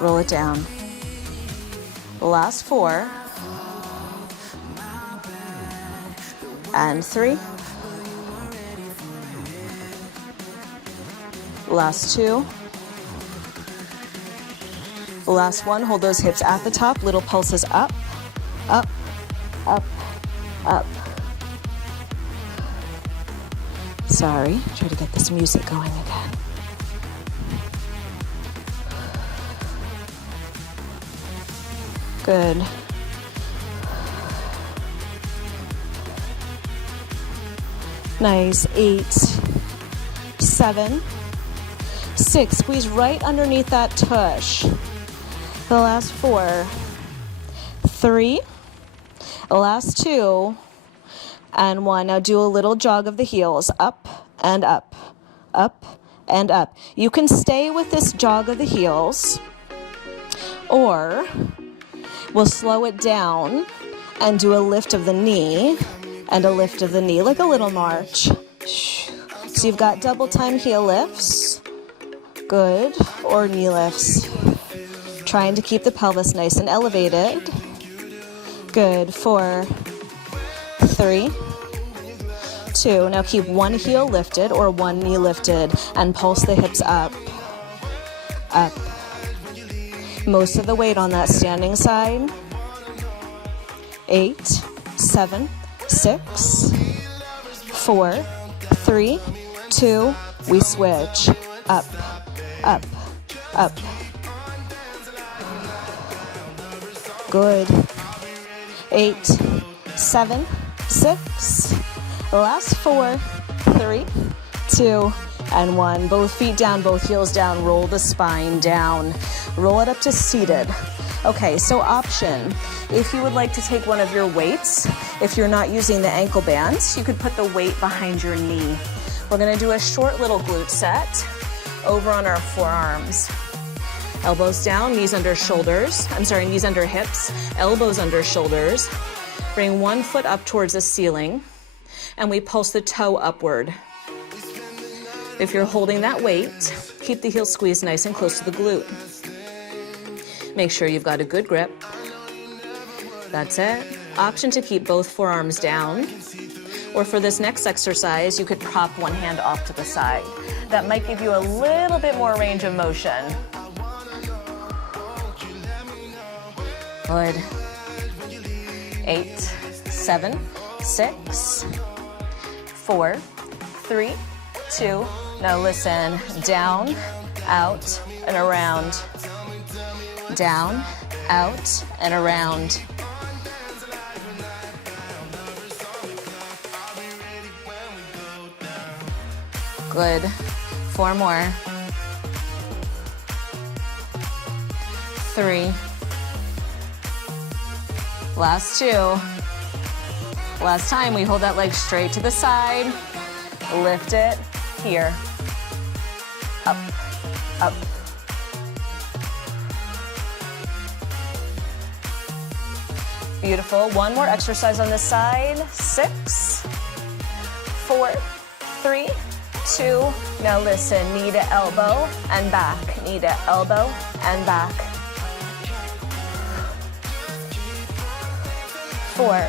Roll it down. Last 4. And 3. Last 2. Last 1. Hold those hips at the top. Little pulses up, up, up, up. Sorry, try to get this music going again. Good. Nice. 8, 7, 6. Squeeze right underneath that tush. The last 4, 3, last 2, and 1. Now do a little jog of the heels, up and up, up and up. You can stay with this jog of the heels, or we'll slow it down and do a lift of the knee and a lift of the knee, like a little march. So you've got double time heel lifts, good, or knee lifts. Trying to keep the pelvis nice and elevated. Good. 4, 3, 2. Now keep one heel lifted or one knee lifted and pulse the hips up, up. Most of the weight on that standing side. 8, 7, 6, 4, 3, 2. We switch. Up, up, up. Good. 8, 7, 6. Last 4, 3, 2, and 1. Both feet down, both heels down. Roll the spine down. Roll it up to seated. Okay, so option. If you would like to take one of your weights, if you're not using the ankle bands, you could put the weight behind your knee. We're gonna do a short little glute set over on our forearms. Elbows down, knees under shoulders. Knees under hips, elbows under shoulders. Bring one foot up towards the ceiling, and we pulse the toe upward. If you're holding that weight, keep the heel squeezed nice and close to the glute. Make sure you've got a good grip. That's it. Option to keep both forearms down. Or for this next exercise, you could prop one hand off to the side. That might give you a little bit more range of motion. Good. 8, 7, 6, 4, 3, 2. Now listen, down, out, and around. Down, out, and around. Good. 4 more. 3. Last 2. Last time, we hold that leg straight to the side. Lift it here. Up, up. Beautiful. One more exercise on this side. 6, 4, 3, 2. Now listen, knee to elbow and back. Knee to elbow and back. 4,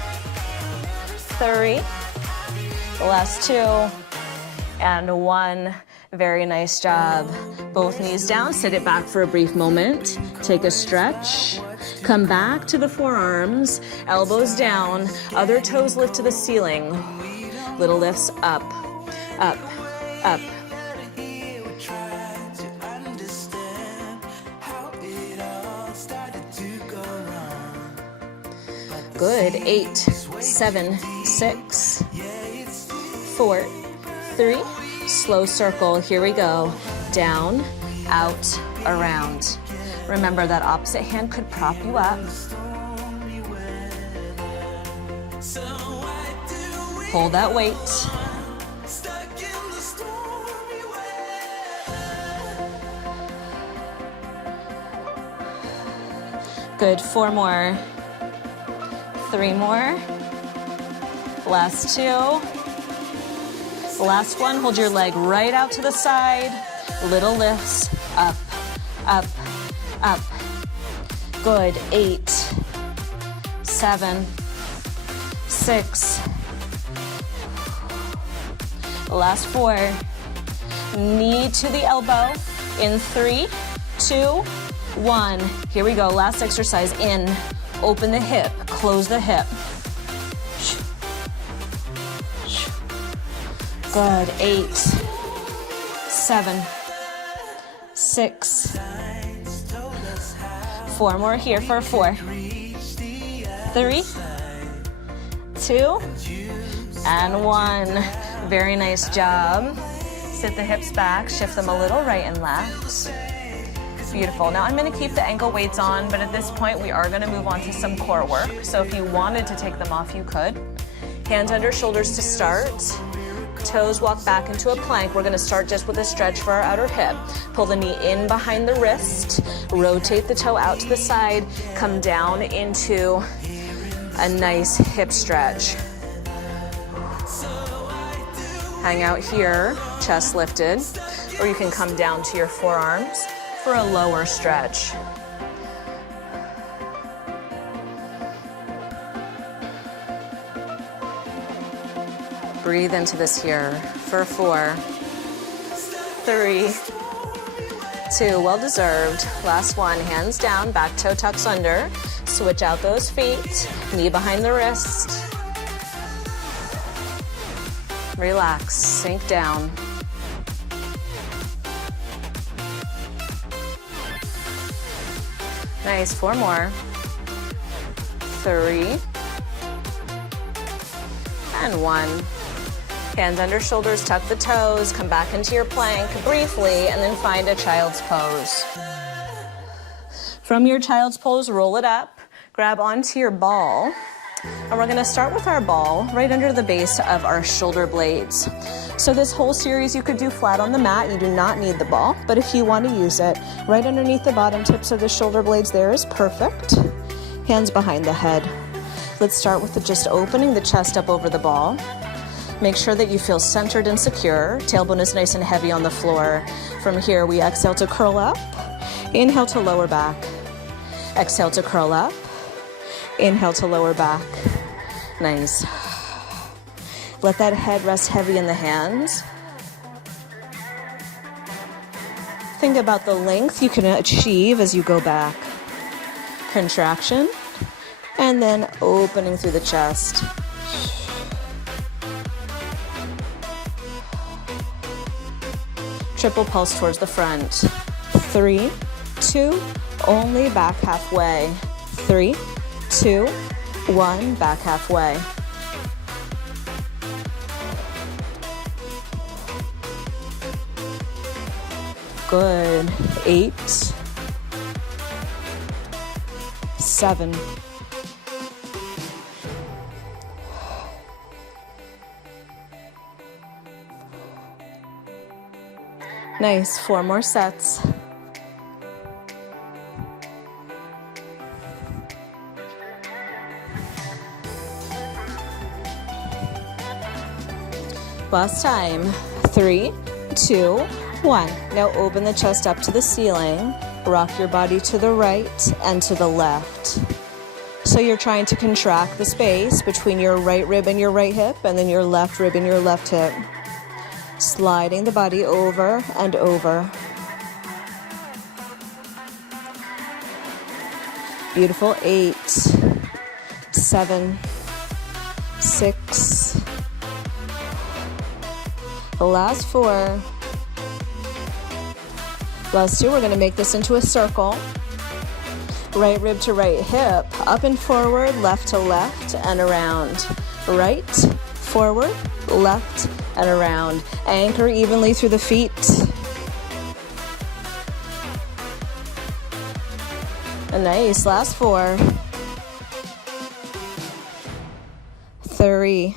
3. The last 2. And 1. Very nice job. Both knees down, sit it back for a brief moment. Take a stretch. Come back to the forearms, elbows down, other toes lift to the ceiling. Little lifts up, up, up. Good. 8, 7, 6, 4, 3. Slow circle. Here we go. Down, out, around. Remember that opposite hand could prop you up. Hold that weight. Good. 4 more. 3 more. Last 2. Last one. Hold your leg right out to the side. Little lifts. Up, up, up. Good. 8, 7, 6. Last 4. Knee to the elbow. In 3, 2, 1. Here we go. Last exercise. In. Open the hip. Close the hip. Good. 8, 7, 6. 4 more here for 4, 3, 2, and 1. Very nice job. Sit the hips back, shift them a little right and left. Beautiful. Now I'm going to keep the ankle weights on, but at this point we are going to move on to some core work. So if you wanted to take them off, you could. Hands under shoulders to start. Toes walk back into a plank. We're going to start just with a stretch for our outer hip. Pull the knee in behind the wrist. Rotate the toe out to the side. Come down into a nice hip stretch. Hang out here, chest lifted, or you can come down to your forearms for a lower stretch. Breathe into this here for 4, 3, 2, well deserved. Last one, hands down, back toe tucks under. Switch out those feet, knee behind the wrist. Relax, sink down. Nice, 4 more. 3, and 1. Hands under shoulders, tuck the toes, come back into your plank briefly, and then find a child's pose. From your child's pose, roll it up, grab onto your ball, and we're gonna start with our ball right under the base of our shoulder blades. So this whole series you could do flat on the mat, you do not need the ball, but if you want to use it, right underneath the bottom tips of the shoulder blades there is perfect. Hands behind the head. Let's start with just opening the chest up over the ball. Make sure that you feel centered and secure. Tailbone is nice and heavy on the floor. From here, we exhale to curl up. Inhale to lower back. Exhale to curl up. Inhale to lower back. Nice. Let that head rest heavy in the hands. Think about the length you can achieve as you go back. Contraction, and then opening through the chest. Triple pulse towards the front. 3, 2, only back halfway. 3, 2, 1, back halfway. Good. 8, 7, 4 more sets. Last time. 3, 2, 1. Now open the chest up to the ceiling. Rock your body to the right and to the left. So you're trying to contract the space between your right rib and your right hip, and then your left rib and your left hip. sliding the body over and over. Beautiful. 8, 7, 6. The last 4. Last 2, we're going to make this into a circle. Right rib to right hip, up and forward, left to left and around. Right, forward, left and around. Anchor evenly through the feet. Nice. Last 4. 3.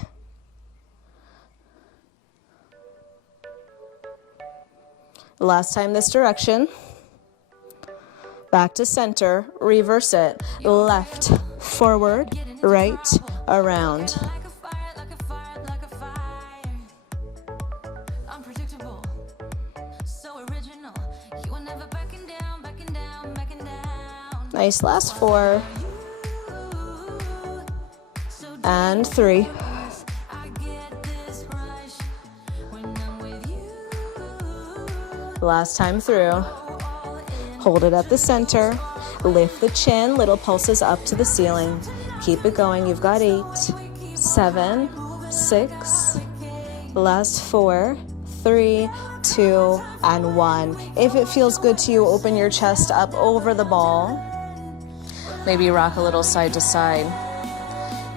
Last time this direction. Back to center, reverse it. Left, forward, right, around. Nice. Last 4. And 3. Last time through. Hold it at the center. Lift the chin, little pulses up to the ceiling. Keep it going. You've got 8, 7, 6. Last 4, 3, 2, and 1. If it feels good to you, open your chest up over the ball. Maybe rock a little side to side.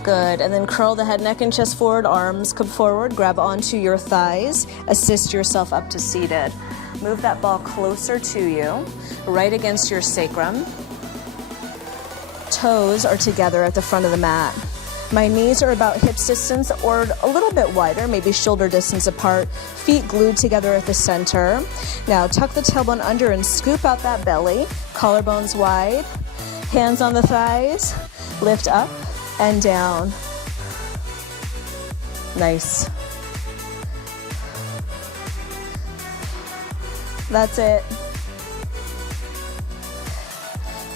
Good. And then curl the head, neck, and chest forward. Arms come forward. Grab onto your thighs. Assist yourself up to seated. Move that ball closer to you, right against your sacrum. Toes are together at the front of the mat. My knees are about hips distance or a little bit wider, maybe shoulder distance apart. Feet glued together at the center. Now tuck the tailbone under and scoop out that belly. Collarbones wide. Hands on the thighs. Lift up and down. Nice. That's it.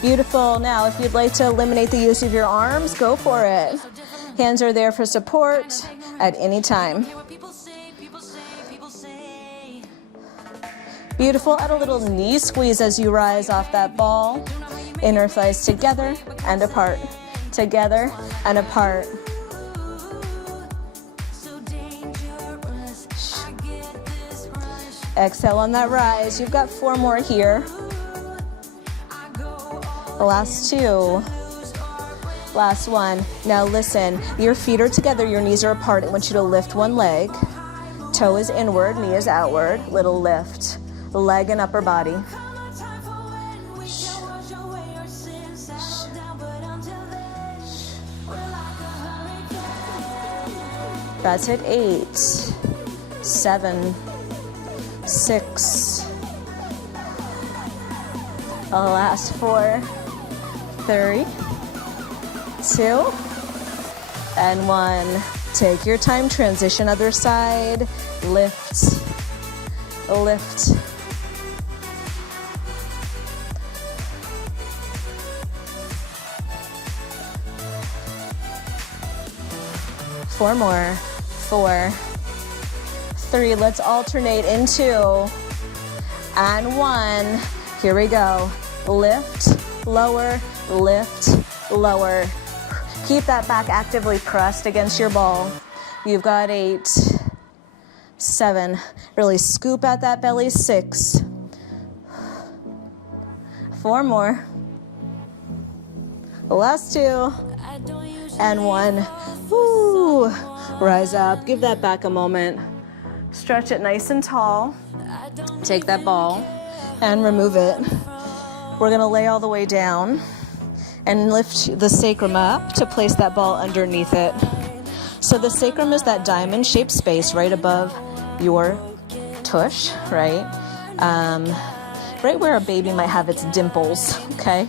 Beautiful. Now, if you'd like to eliminate the use of your arms, go for it. Hands are there for support at any time. Beautiful. Add a little knee squeeze as you rise off that ball. Inner thighs together and apart. Together and apart. Exhale on that rise. You've got 4 more here. The last 2. Last 1. Now listen, your feet are together, your knees are apart. I want you to lift one leg. Toe is inward, knee is outward. Little lift. Leg and upper body. That's it. 8, 7, 6. The last 4, 3, 2, and 1. Take your time, transition other side. Lift, lift. Four more. 4, 3. Let's alternate in 2 and 1. Here we go. Lift, lower, lift, lower. Keep that back actively pressed against your ball. You've got 8, 7. Really scoop at that belly. 6. 4 more. The last 2 and 1. Woo. Rise up. Give that back a moment. Stretch it nice and tall. Take that ball and remove it. We're going to lay all the way down and lift the sacrum up to place that ball underneath it. So the sacrum is that diamond-shaped space right above your tush, right? Right where a baby might have its dimples, okay?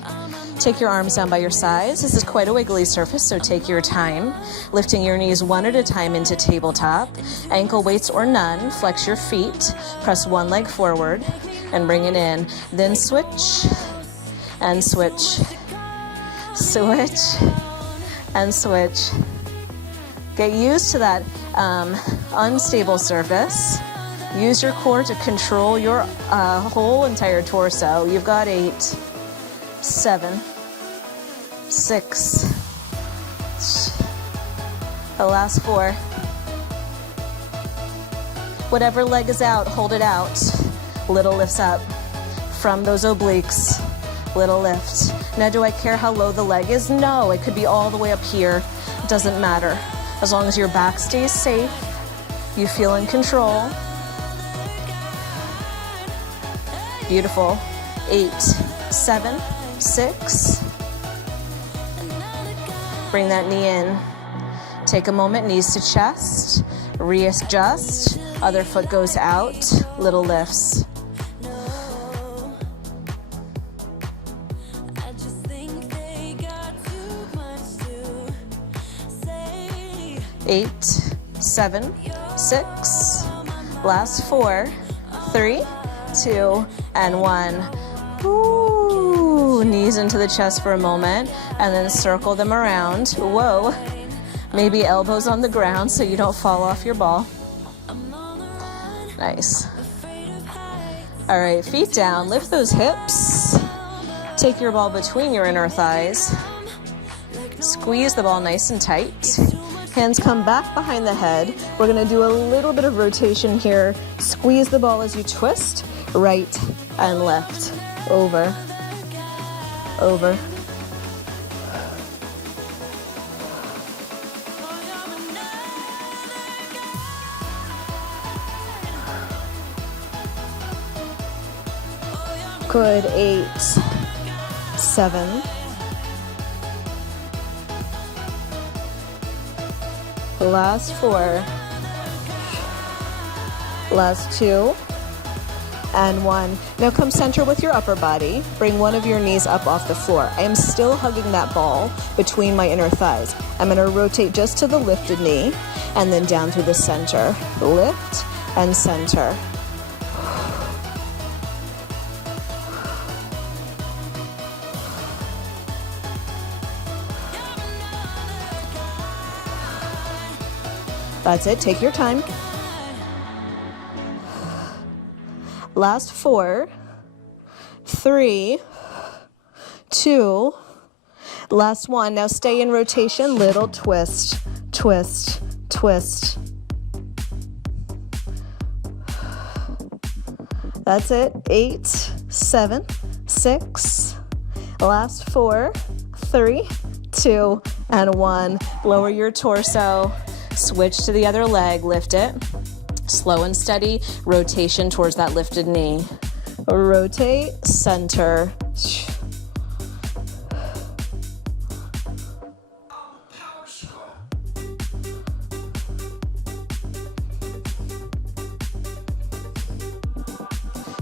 Take your arms down by your sides. This is quite a wiggly surface, so take your time. Lifting your knees one at a time into tabletop. Ankle weights or none. Flex your feet. Press one leg forward and bring it in. Then switch and switch. Switch and switch. Get used to that unstable surface. Use your core to control your whole entire torso. You've got 8, 7, 6. The last 4. Whatever leg is out, hold it out. Little lifts up from those obliques. Little lift. Now, do I care how low the leg is? No, it could be all the way up here. It doesn't matter. As long as your back stays safe, you feel in control. Beautiful. 8, 7, 6. Bring that knee in. Take a moment, knees to chest. Readjust. Other foot goes out. Little lifts. 8, 7, 6. Last 4, 3, 2, and 1. Ooh, knees into the chest for a moment, and then circle them around. Whoa. Maybe elbows on the ground so you don't fall off your ball. Nice. All right, feet down. Lift those hips. Take your ball between your inner thighs. Squeeze the ball nice and tight. Hands come back behind the head. We're gonna do a little bit of rotation here. Squeeze the ball as you twist, right and left. Over, over. Good, 8, 7. Last 4. Last 2. And 1. Now come center with your upper body. Bring one of your knees up off the floor. I am still hugging that ball between my inner thighs. I'm going to rotate just to the lifted knee and then down through the center. Lift and center. That's it. Take your time. Last 4, 3, 2, last 1. Now stay in rotation. Little twist, twist, twist. That's it. 8, 7, 6. Last 4, 3, 2, and 1. Lower your torso. Switch to the other leg, lift it. Slow and steady, rotation towards that lifted knee. Rotate, center.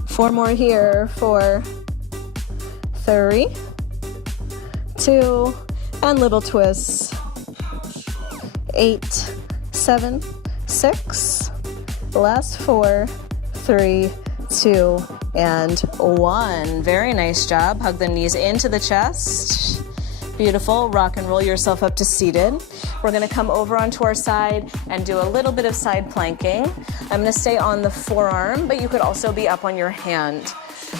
Four more here. 4, 3, 2, and little twists. 8, 7, 6. Last 4, 3, 2, and 1. Very nice job. Hug the knees into the chest. Beautiful. Rock and roll yourself up to seated. We're going to come over onto our side and do a little bit of side planking. I'm going to stay on the forearm, but you could also be up on your hand.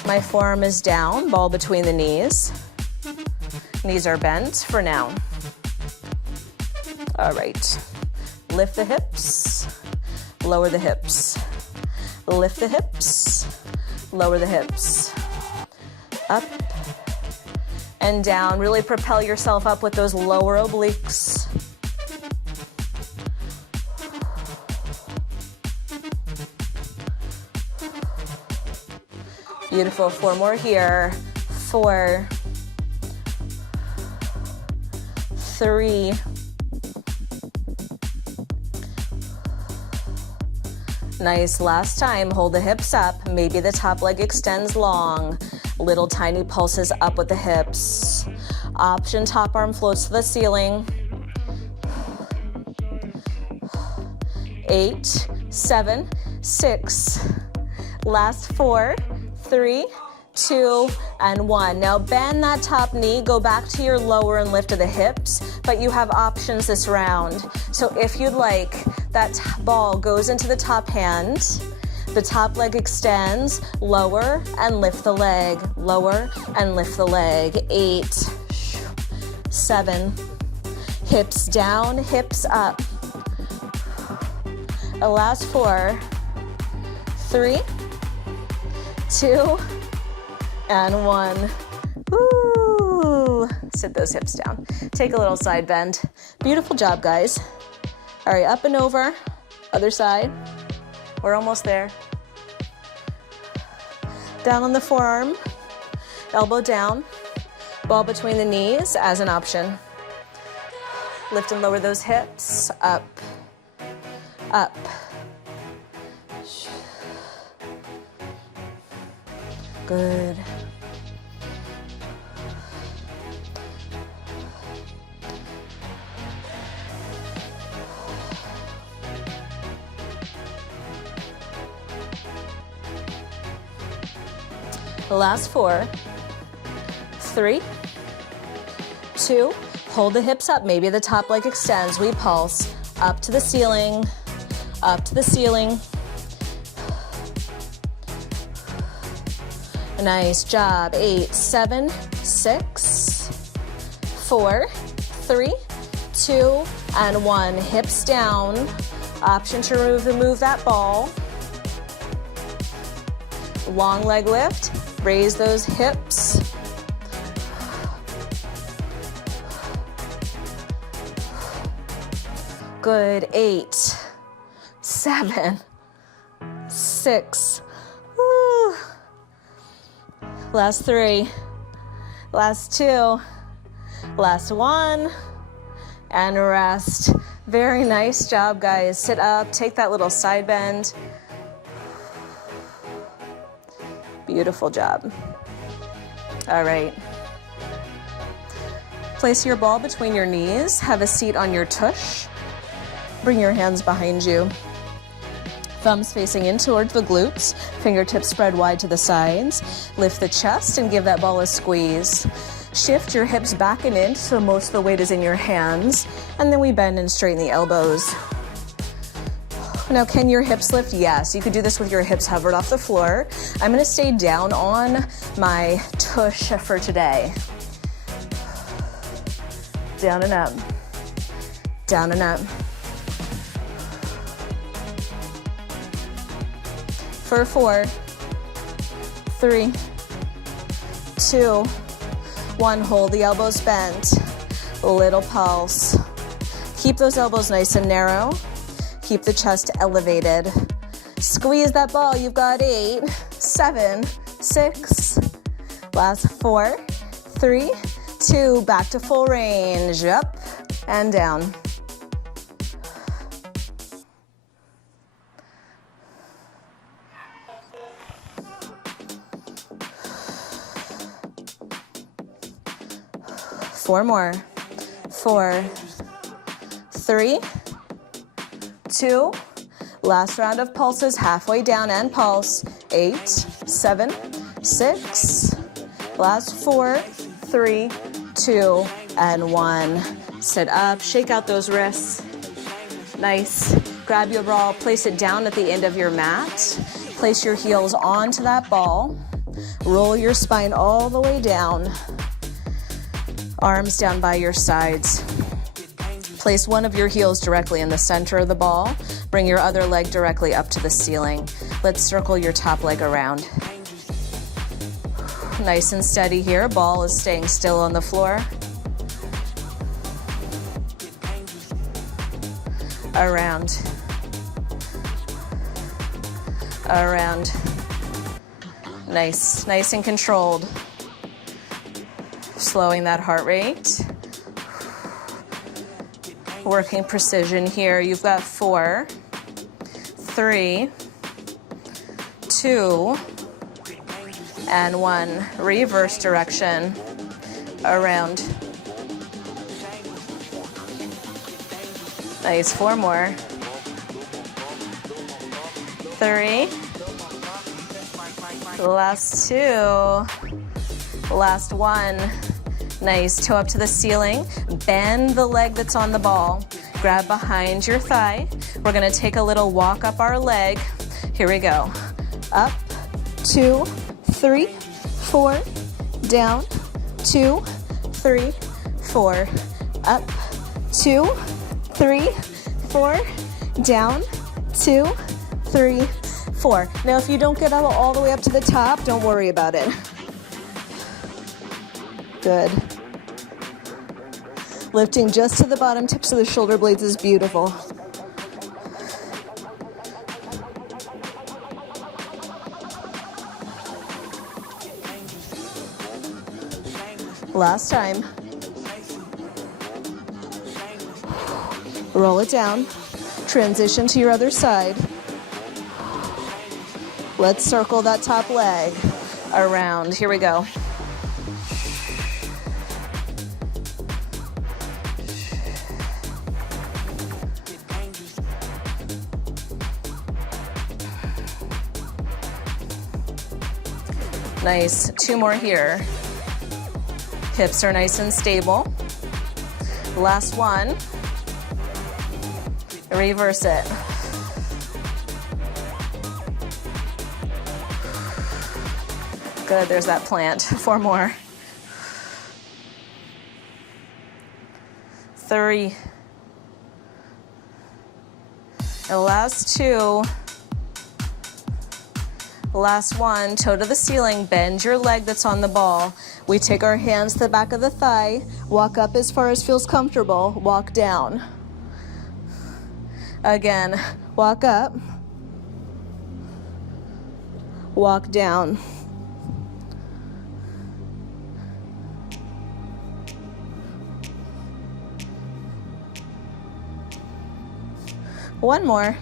My forearm is down, ball between the knees. Knees are bent for now. All right. Lift the hips, lower the hips. Lift the hips, lower the hips. Up and down. Really propel yourself up with those lower obliques. Beautiful. 4 more here. 4, 3, nice. Last time, hold the hips up. Maybe the top leg extends long. Little tiny pulses up with the hips. Option top arm floats to the ceiling. 8, 7, 6. Last 4, 3, 2, and 1. Now bend that top knee, go back to your lower and lift of the hips, but you have options this round. So if you'd like, that ball goes into the top hand, The top leg extends, lower and lift the leg, lower and lift the leg. 8, 7, hips down, hips up. Last 4, 3, 2, and 1. Woo! Sit those hips down. Take a little side bend. Beautiful job, guys. All right, up and over. Other side. We're almost there. Down on the forearm. Elbow down. Ball between the knees as an option. Lift and lower those hips. Up. Up. Good. Last 4, 3, 2, hold the hips up. Maybe the top leg extends. We pulse up to the ceiling, up to the ceiling. Nice job. 8, 7, 6, 4, 3, 2, and 1. Hips down. Option to remove that ball. Long leg lift. Raise those hips. Good. 8, 7, 6. Woo. Last 3. Last 2. Last 1. And rest. Very nice job, guys. Sit up. Take that little side bend. Beautiful job. All right. Place your ball between your knees. Have a seat on your tush. Bring your hands behind you. Thumbs facing in towards the glutes. Fingertips spread wide to the sides. Lift the chest and give that ball a squeeze. Shift your hips back and in so most of the weight is in your hands. And then we bend and straighten the elbows. Now, can your hips lift? Yes, you could do this with your hips hovered off the floor. I'm gonna stay down on my tush for today. Down and up, down and up. For 4, 3, 2, 1, hold the elbows bent. Little pulse. Keep those elbows nice and narrow. Keep the chest elevated. Squeeze that ball. You've got 8, 7, 6. Last 4, 3, 2. Back to full range. Up and down. Four more. 4, 3, 2. Last round of pulses, halfway down and pulse. 8, 7, 6. Last 4, 3, 2, and 1. Sit up, shake out those wrists. Nice. Grab your ball, place it down at the end of your mat. Place your heels onto that ball. Roll your spine all the way down. Arms down by your sides. Place one of your heels directly in the center of the ball. Bring your other leg directly up to the ceiling. Let's circle your top leg around. Nice and steady here. Ball is staying still on the floor. Around. Around. Nice, nice and controlled. Slowing that heart rate. Working precision here. You've got 4, 3, 2, and 1. Reverse direction. Around. Nice. 4 more. 3. Last 2. Last 1. Nice. Toe up to the ceiling. Bend the leg that's on the ball. Grab behind your thigh. We're going to take a little walk up our leg. Here we go. Up, 2, 3, 4, down, 2, 3, 4, up, 2, 3, 4, down, 2, 3, 4. Now, if you don't get up all the way up to the top, don't worry about it. Good. Lifting just to the bottom tips of the shoulder blades is beautiful. Last time. Roll it down. Transition to your other side. Let's circle that top leg around. Here we go. Nice. 2 more here. Hips are nice and stable. Last one. Reverse it. Good, there's that plant. 4 more. 3. The last 2. Last one, toe to the ceiling, bend your leg that's on the ball. We take our hands to the back of the thigh, walk up as far as feels comfortable, walk down. Again, walk up, walk down. One more.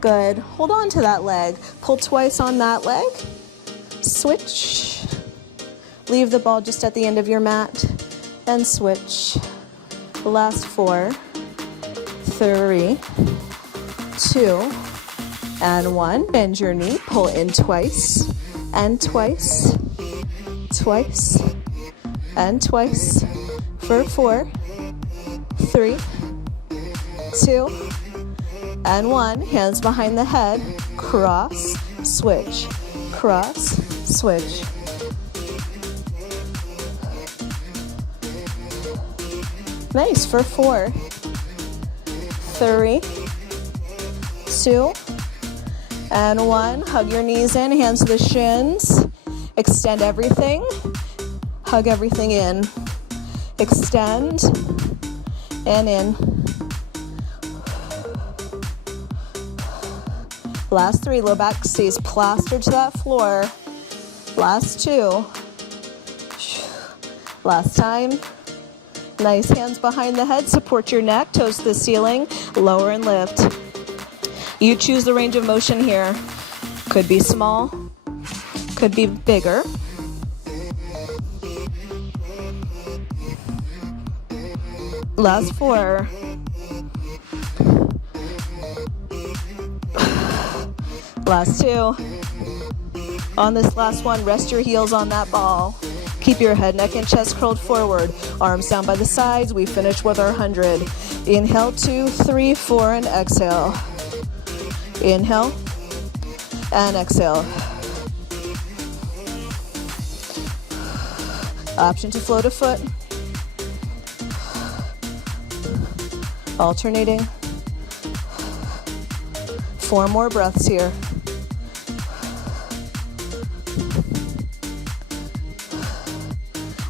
Good. Hold on to that leg. Pull twice on that leg. Switch. Leave the ball just at the end of your mat and switch. Last 4, 3, 2, and 1. Bend your knee. Pull in twice and twice. Twice and twice. For 4, 3, 2, and 1. Hands behind the head. Cross, switch, cross, switch. Nice. For 4, 3, 2, and 1. Hug your knees in, hands to the shins. Extend everything. Hug everything in. Extend and in. Last 3, low back stays plastered to that floor. Last 2. Last time. Nice, hands behind the head, support your neck, toes to the ceiling, lower and lift. You choose the range of motion here. Could be small, could be bigger. Last 4. Last 2. On this last one, rest your heels on that ball. Keep your head, neck, and chest curled forward. Arms down by the sides. We finish with our 100. Inhale, 2, 3, 4, and exhale. Inhale and exhale. Option to float a foot. Alternating. 4 more breaths here.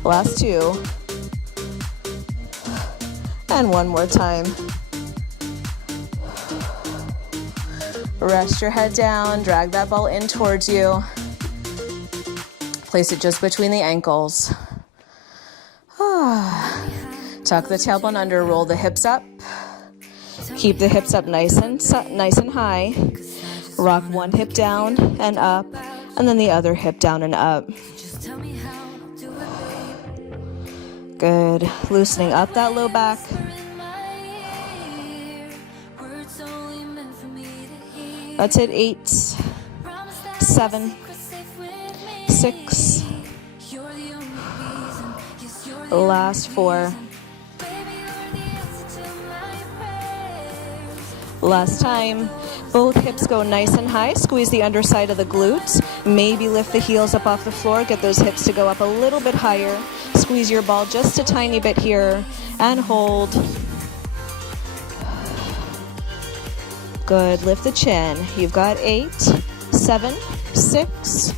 Last 2. And 1 more time. Rest your head down, drag that ball in towards you. Place it just between the ankles. Tuck the tailbone under, roll the hips up. Keep the hips up nice and high. Rock one hip down and up, and then the other hip down and up. Good. Loosening up that low back. That's it. 8, 7, 6. Last 4. Last time. Both hips go nice and high. Squeeze the underside of the glutes. Maybe lift the heels up off the floor. Get those hips to go up a little bit higher. Squeeze your ball just a tiny bit here and hold. Good. Lift the chin. You've got 8, 7, 6.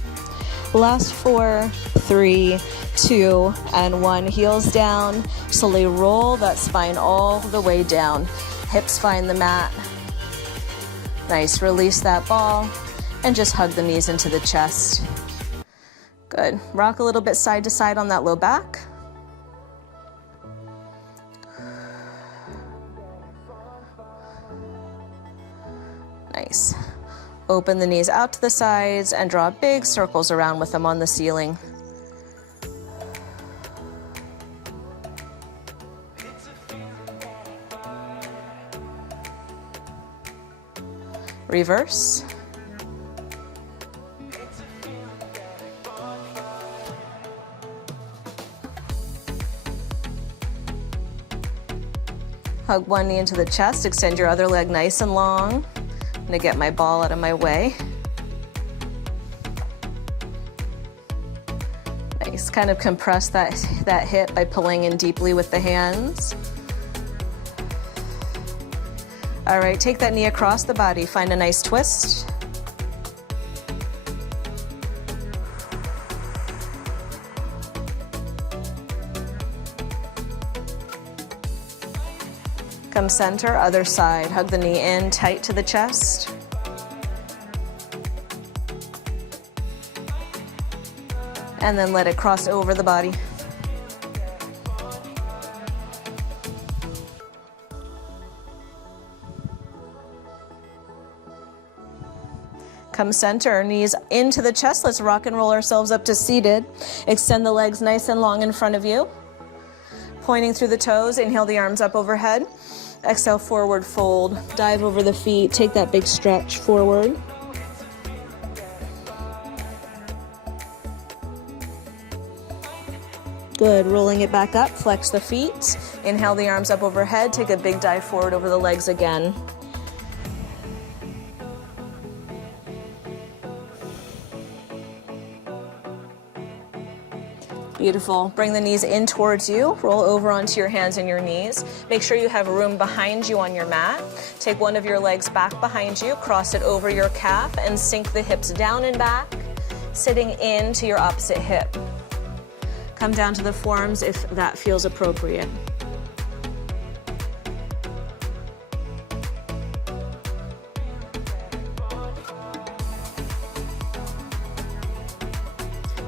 Last 4, 3, 2, and 1. Heels down. Slowly roll that spine all the way down. Hips find the mat. Nice. Release that ball and just hug the knees into the chest. Good. Rock a little bit side to side on that low back. Nice. Open the knees out to the sides and draw big circles around with them on the ceiling. Reverse. Hug one knee into the chest, extend your other leg nice and long. I'm gonna get my ball out of my way. Nice, kind of compress that hip by pulling in deeply with the hands. All right, take that knee across the body, find a nice twist. Come center, other side. Hug the knee in tight to the chest. And then let it cross over the body. Come center, knees into the chest. Let's rock and roll ourselves up to seated. Extend the legs nice and long in front of you. Pointing through the toes, inhale the arms up overhead. Exhale, forward fold. Dive over the feet, take that big stretch forward. Good, rolling it back up, flex the feet. Inhale the arms up overhead, take a big dive forward over the legs again. Beautiful. Bring the knees in towards you. Roll over onto your hands and your knees. Make sure you have room behind you on your mat. Take one of your legs back behind you, cross it over your calf, and sink the hips down and back, sitting into your opposite hip. Come down to the forearms if that feels appropriate.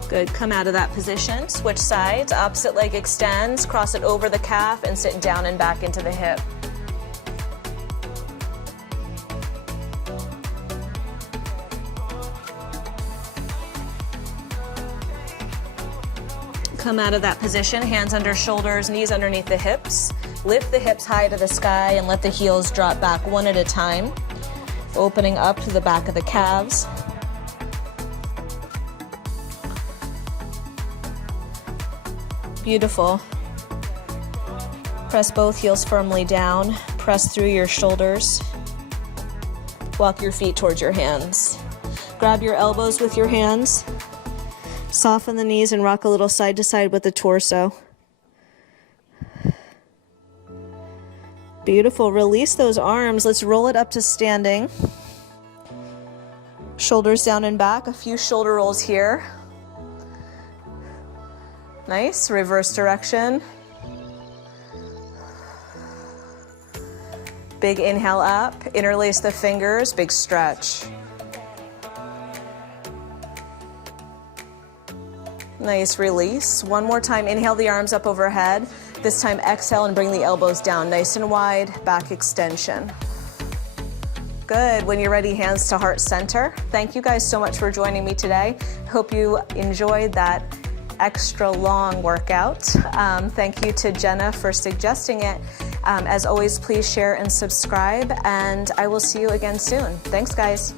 Good, come out of that position, switch sides, opposite leg extends, cross it over the calf and sit down and back into the hip. Come out of that position, hands under shoulders, knees underneath the hips. Lift the hips high to the sky and let the heels drop back one at a time, opening up to the back of the calves. Beautiful. Press both heels firmly down. Press through your shoulders. Walk your feet towards your hands. Grab your elbows with your hands. Soften the knees and rock a little side to side with the torso. Beautiful. Release those arms. Let's roll it up to standing. Shoulders down and back. A few shoulder rolls here. Nice, reverse direction. Big inhale up, interlace the fingers, big stretch. Nice release. One more time, inhale the arms up overhead. This time exhale and bring the elbows down, nice and wide, back extension. Good, when you're ready, hands to heart center. Thank you guys so much for joining me today. Hope you enjoyed that extra long workout. Thank you to Jenna for suggesting it. As always, please share and subscribe, and I will see you again soon. Thanks, guys.